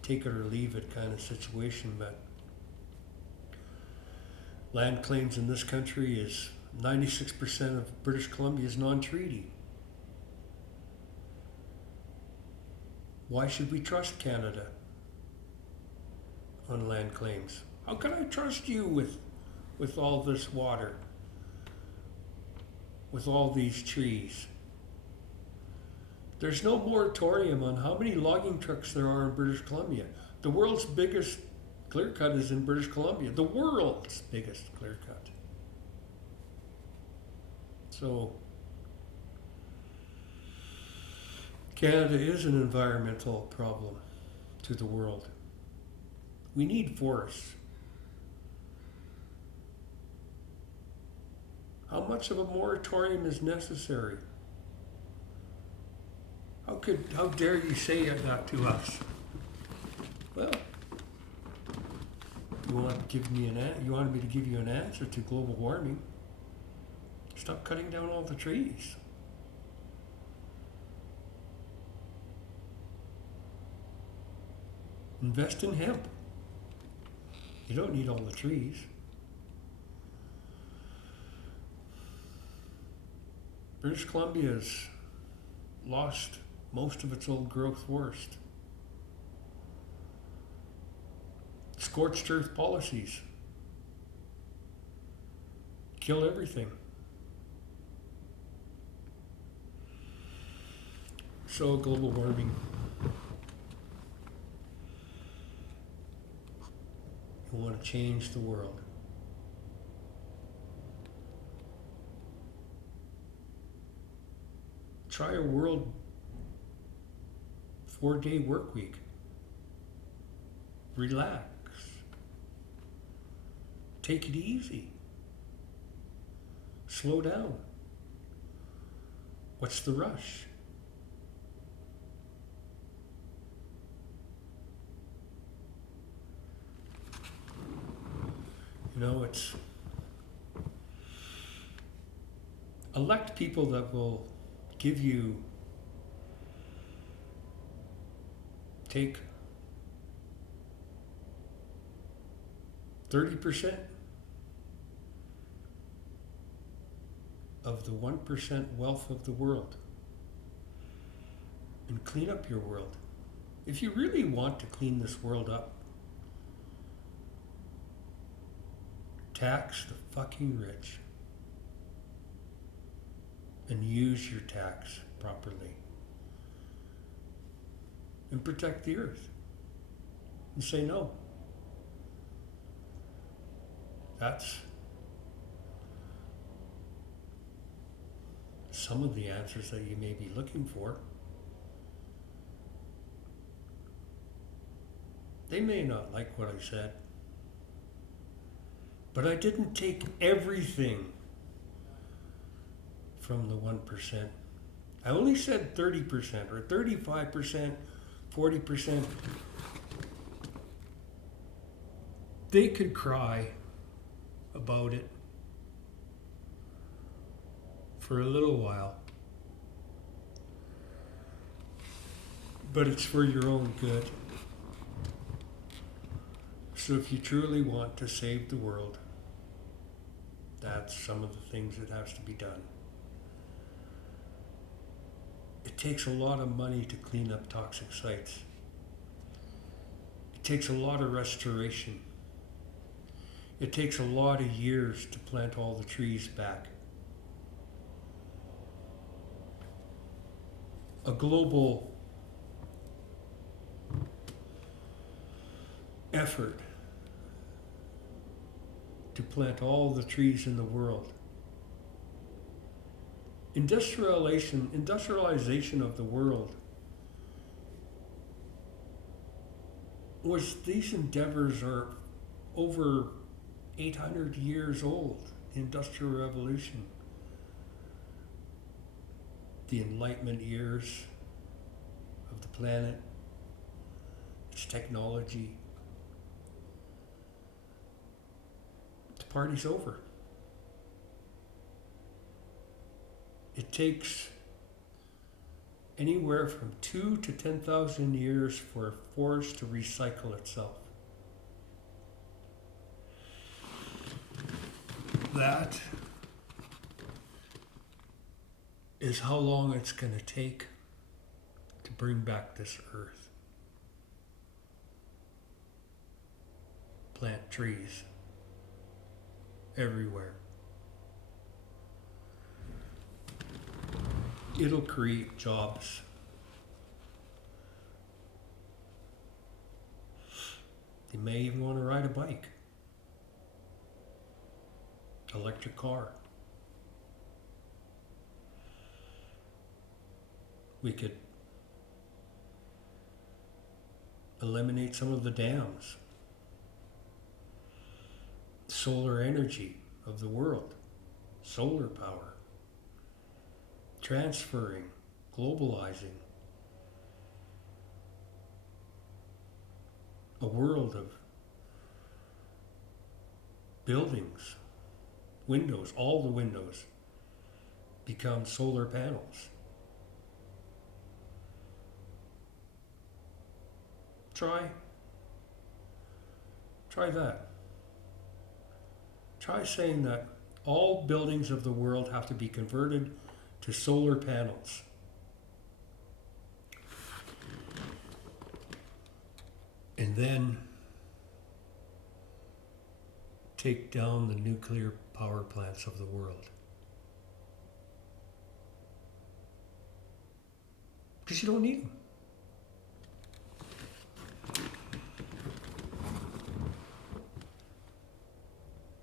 take it or leave it kind of situation, but land claims in this country is 96% of British Columbia is non-treaty. Why should we trust Canada on land claims? How can I trust you with all this water, with all these trees? There's no moratorium on how many logging trucks there are in British Columbia. The world's biggest clear cut is in British Columbia. The world's biggest clear cut. So Canada is an environmental problem to the world. We need forests. How much of a moratorium is necessary? How dare you say that to us? Well, you wanted me to give you an answer to global warming. Stop cutting down all the trees. Invest in hemp. You don't need all the trees. British Columbia has lost most of its old growth forest. Scorched earth policies kill everything. So global warming. You want to change the world. Try a world 4-day work week. Relax. Take it easy. Slow down. What's the rush? You know, it's a elect people that will give you, take 30% of the 1% wealth of the world and clean up your world. If you really want to clean this world up, tax the fucking rich and use your tax properly and protect the earth and say no. That's some of the answers that you may be looking for. They may not like what I said, but I didn't take everything from the 1%. I only said 30% or 35%, 40%. They could cry about it for a little while, but it's for your own good. So if you truly want to save the world, that's some of the things that has to be done. It takes a lot of money to clean up toxic sites. It takes a lot of restoration. It takes a lot of years to plant all the trees back. A global effort to plant all the trees in the world. Industrialization of the world these endeavors are over 800 years old. The Industrial Revolution, the Enlightenment years of the planet, its technology. The party's over. It takes anywhere from 2 to 10,000 years for a forest to recycle itself. That is how long it's going to take to bring back this earth. Plant trees everywhere. It'll create jobs. You may even want to ride a bike. Electric car. We could eliminate some of the dams. Solar energy of the world. Solar power. Transferring, globalizing a world of buildings, windows, all the windows become solar panels. Try that. Try saying that all buildings of the world have to be converted to solar panels. And then take down the nuclear power plants of the world. Because you don't need them.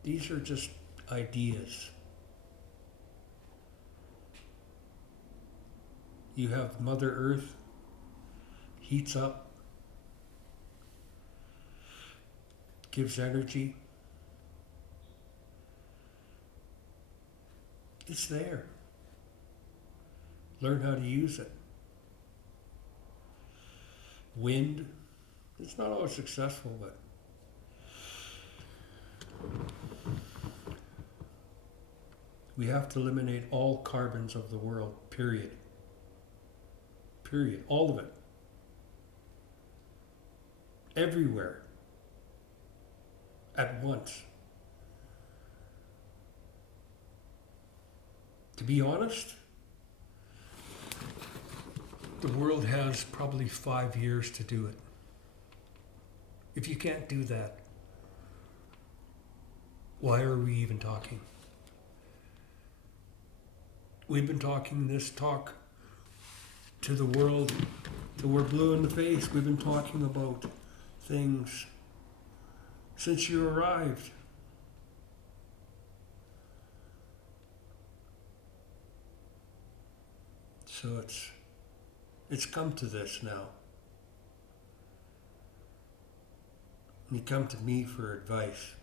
These are just ideas. You have Mother Earth, heats up, gives energy. It's there. Learn how to use it. Wind, it's not always successful, but We have to eliminate all carbons of the world, period. Period. All of it. Everywhere. At once. To be honest, the world has probably 5 years to do it. If you can't do that, why are we even talking? We've been talking this talk to the world till we're blue in the face. We've been talking about things since you arrived. So it's come to this now. You come to me for advice.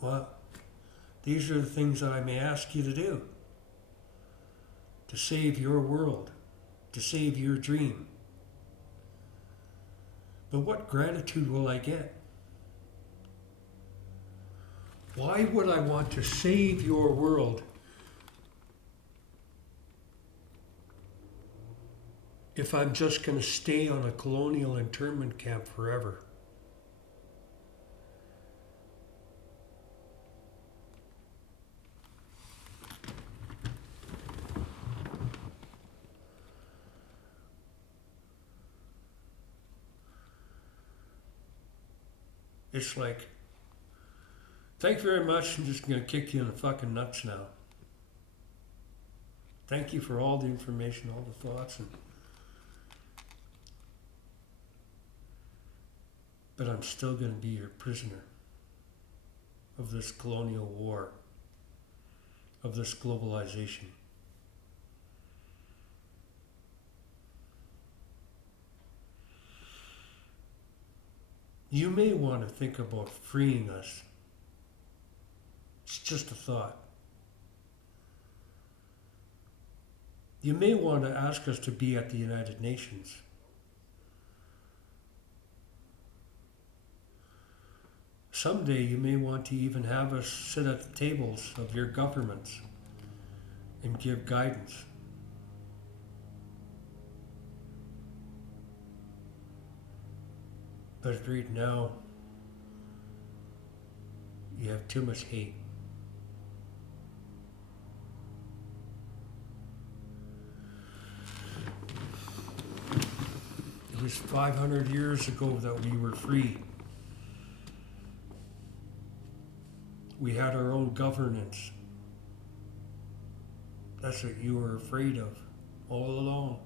Well, these are the things that I may ask you to do. To save your world. To save your dream. But what gratitude will I get? Why would I want to save your world if I'm just going to stay on a colonial internment camp forever? It's like, thank you very much, I'm just going to kick you in the fucking nuts now. Thank you for all the information, all the thoughts, but I'm still going to be your prisoner of this colonial war, of this globalization. You may want to think about freeing us. It's just a thought. You may want to ask us to be at the United Nations. Someday you may want to even have us sit at the tables of your governments and give guidance. But right now, you have too much hate. It was 500 years ago that we were free. We had our own governance. That's what you were afraid of all along.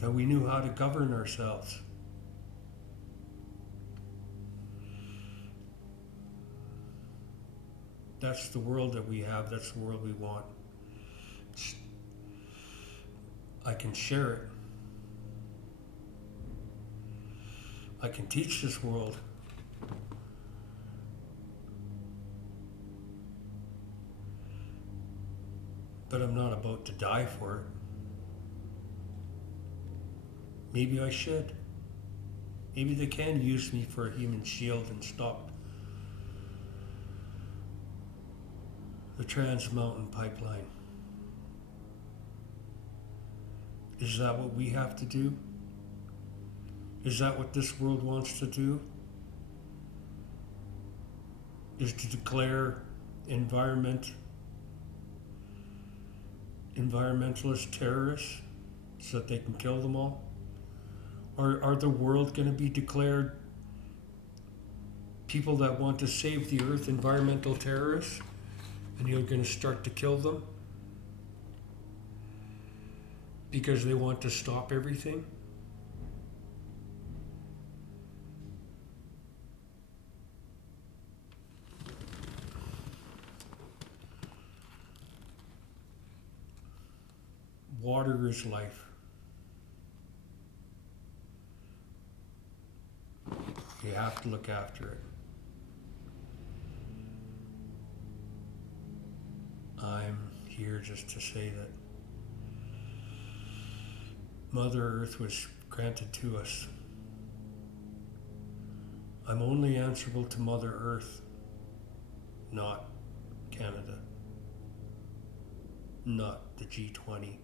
That we knew how to govern ourselves. That's the world that we have. That's the world we want. I can share it. I can teach this world. But I'm not about to die for it. Maybe I should. Maybe they can use me for a human shield and stop the Trans Mountain Pipeline. Is that what we have to do? Is that what this world wants to do? Is to declare environmentalist terrorists so that they can kill them all? Or are the world going to be declared people that want to save the earth environmental terrorists? And you're going to start to kill them because they want to stop everything? Water is life. You have to look after it. I'm here just to say that Mother Earth was granted to us. I'm only answerable to Mother Earth. not Canada, not the G20.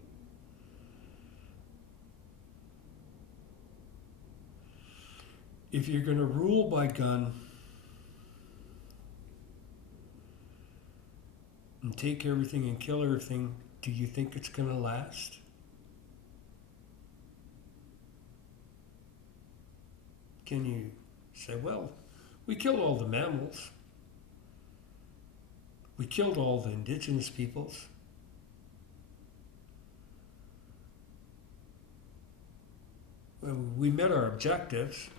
If you're going to rule by gun and take everything and kill everything, do you think it's going to last? Can you say, well, we killed all the mammals. We killed all the indigenous peoples. Well, we met our objectives.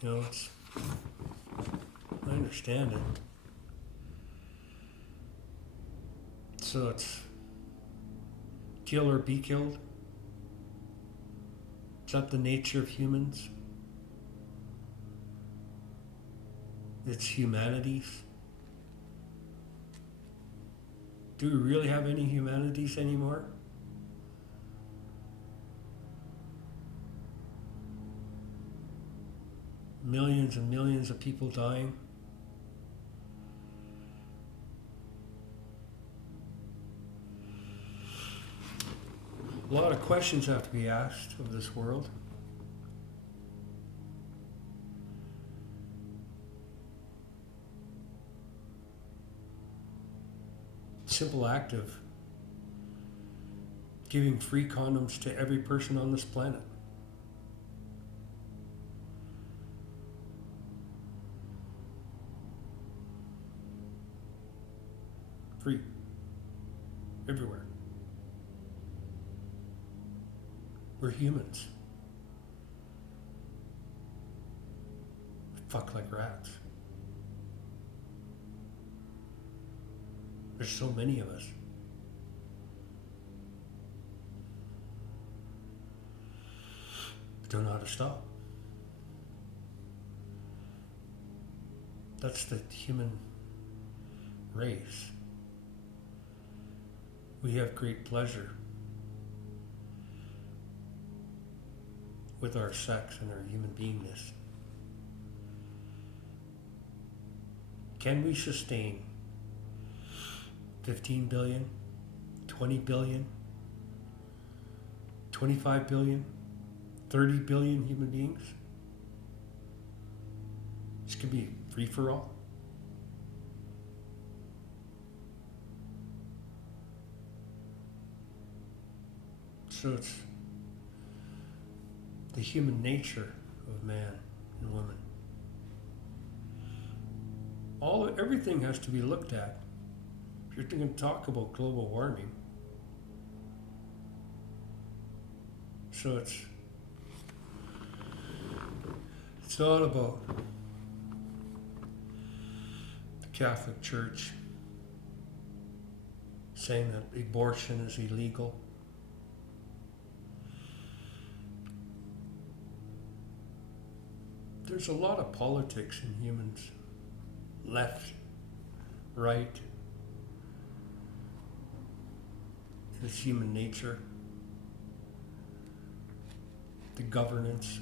You know, I understand it. So it's kill or be killed? Is that the nature of humans? It's humanities? Do we really have any humanities anymore? Millions and millions of people dying. A lot of questions have to be asked of this world. Simple act of giving free condoms to every person on this planet. Free. Everywhere. We're humans. We fuck like rats. There's so many of us. We don't know how to stop. That's the human race. We have great pleasure with our sex and our human beingness. Can we sustain 15 billion, 20 billion, 25 billion, 30 billion human beings? This could be free for all. So it's the human nature of man and woman. Everything has to be looked at. If you're going to talk about global warming, so it's not about the Catholic Church saying that abortion is illegal. There's a lot of politics in humans, left, right. It's human nature, the governance.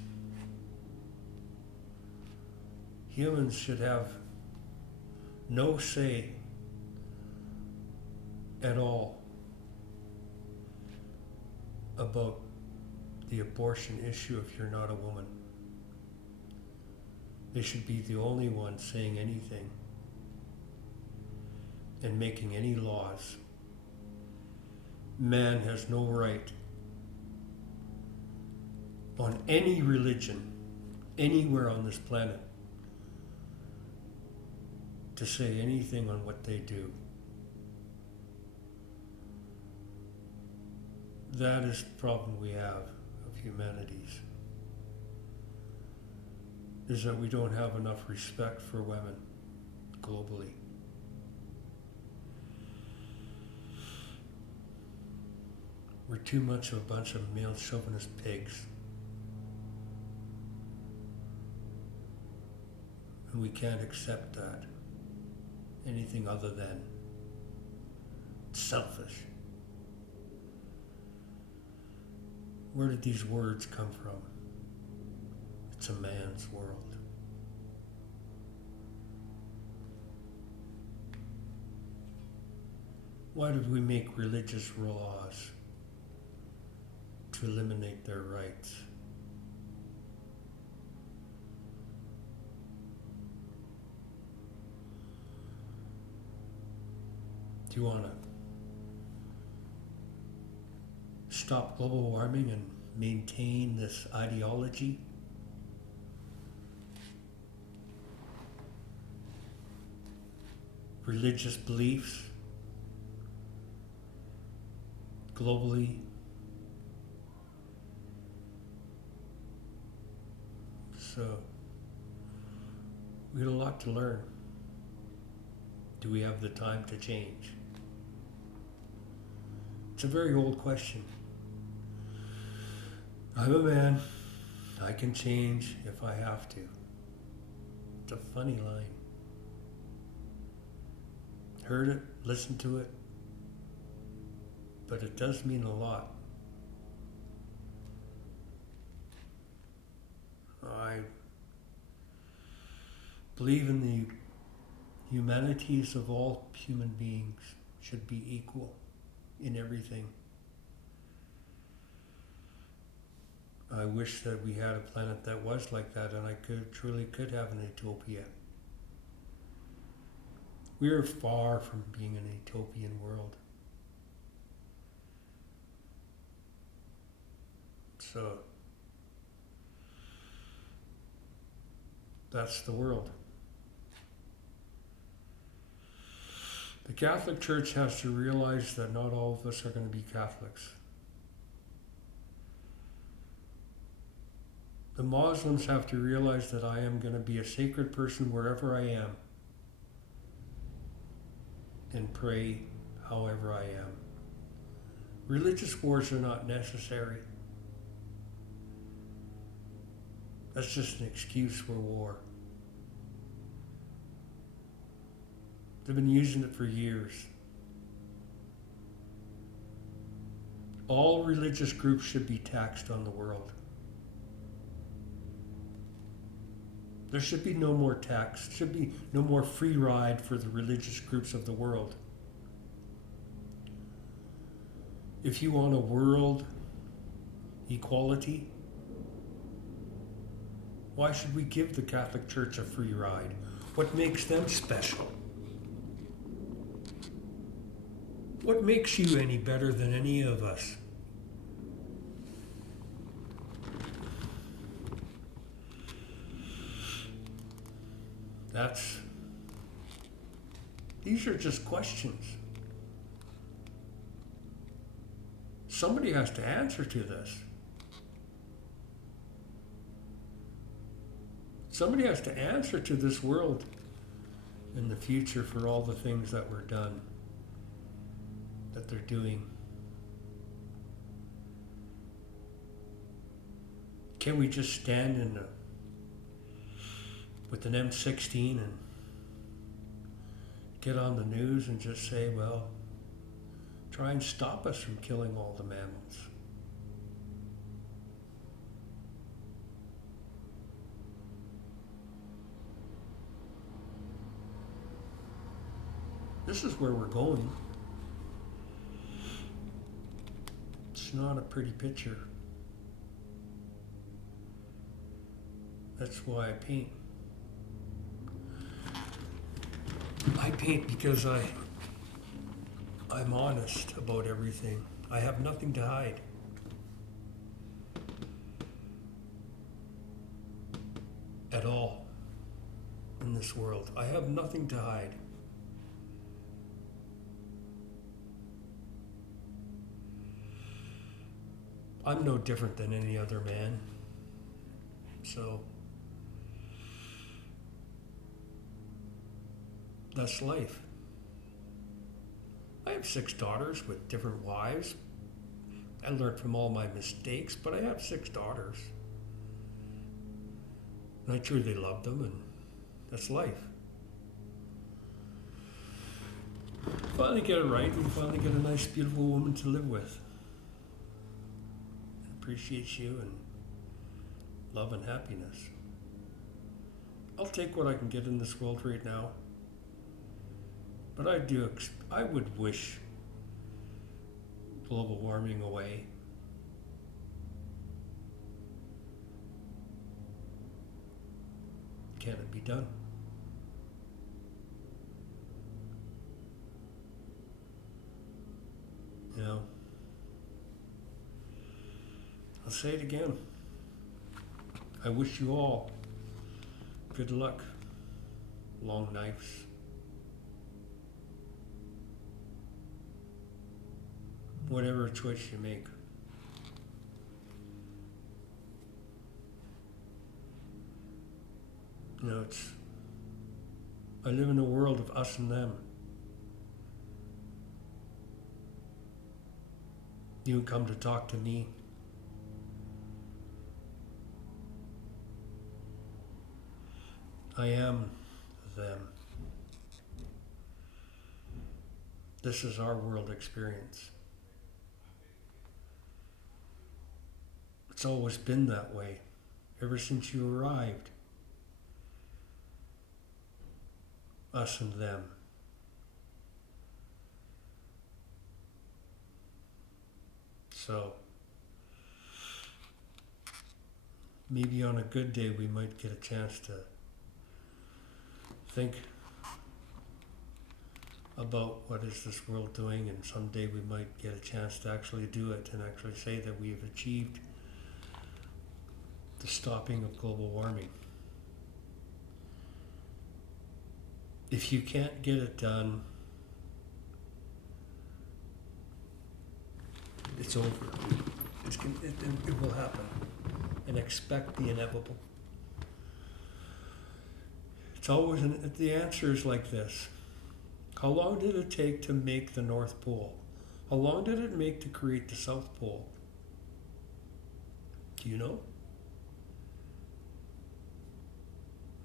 Humans should have no say at all about the abortion issue if you're not a woman. They should be the only ones saying anything and making any laws. Man has no right on any religion, anywhere on this planet, to say anything on what they do. That is the problem we have of humanities, is that we don't have enough respect for women globally. We're too much of a bunch of male chauvinist pigs. And we can't accept that. Anything other than selfish. Where did these words come from? It's a man's world. Why did we make religious laws to eliminate their rights? Do you want to stop global warming and maintain this ideology? Religious beliefs globally? So, we got a lot to learn. Do we have the time to change? It's a very old question. I'm a man. I can change if I have to. It's a funny line. Heard it, listened to it, but it does mean a lot. I believe in the humanities of all human beings should be equal in everything. I wish that we had a planet that was like that, and I truly could have an utopia. We are far from being an utopian world. So, that's the world. The Catholic Church has to realize that not all of us are going to be Catholics. The Muslims have to realize that I am going to be a sacred person wherever I am and pray however I am. Religious wars are not necessary. That's just an excuse for war. They've been using it for years. All religious groups should be taxed on the world. There should be no more tax, should be no more free ride for the religious groups of the world. If you want a world equality, why should we give the Catholic Church a free ride? What makes them special? What makes you any better than any of us? These are just questions. Somebody has to answer to this. Somebody has to answer to this world in the future for all the things that were done, that they're doing. Can we just stand with an M16 and get on the news and just say, well, try and stop us from killing all the mammals? This is where we're going. It's not a pretty picture. That's why I paint. I paint because I'm honest about everything. I have nothing to hide. At all in this world. I have nothing to hide. I'm no different than any other man. So that's life. I have 6 daughters with different wives. I learned from all my mistakes, but I have 6 daughters. And I truly love them, and that's life. Finally get it right, and finally get a nice, beautiful woman to live with. Appreciates you and love and happiness. I'll take what I can get in this world right now. But I would wish global warming away. Can it be done? You know, I'll say it again. I wish you all good luck. Long knives. Whatever choice you make. You know, I live in a world of us and them. You come to talk to me. I am them. This is our world experience. It's always been that way, ever since you arrived. Us and them. So, maybe on a good day we might get a chance to think about what is this world doing, and someday we might get a chance to actually do it and actually say that we have achieved the stopping of global warming. If you can't get it done, it's over. It will happen. And expect the inevitable. It's always, the answer is like this. How long did it take to make the North Pole? How long did it make to create the South Pole? Do you know?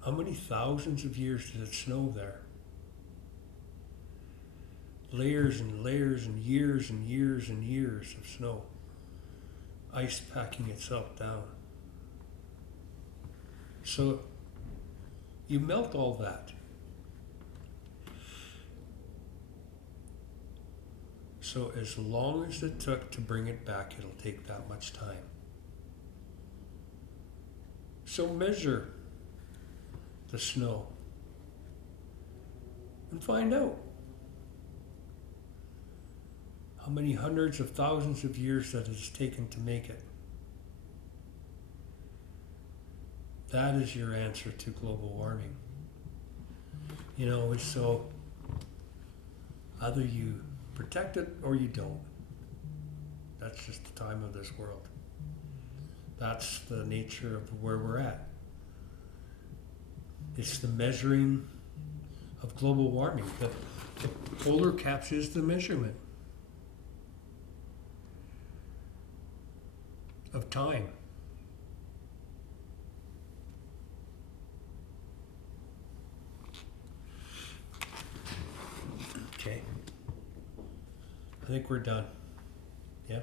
How many thousands of years did it snow there? Layers and layers and years and years and years of snow. Ice packing itself down. So you melt all that. So as long as it took to bring it back, it'll take that much time. So measure the snow and find out how many hundreds of thousands of years that it's taken to make it. That is your answer to global warming. You know, so either you protect it or you don't. That's just the time of this world. That's the nature of where we're at. It's the measuring of global warming. The polar caps is the measurement of time. Okay. I think we're done. Yeah?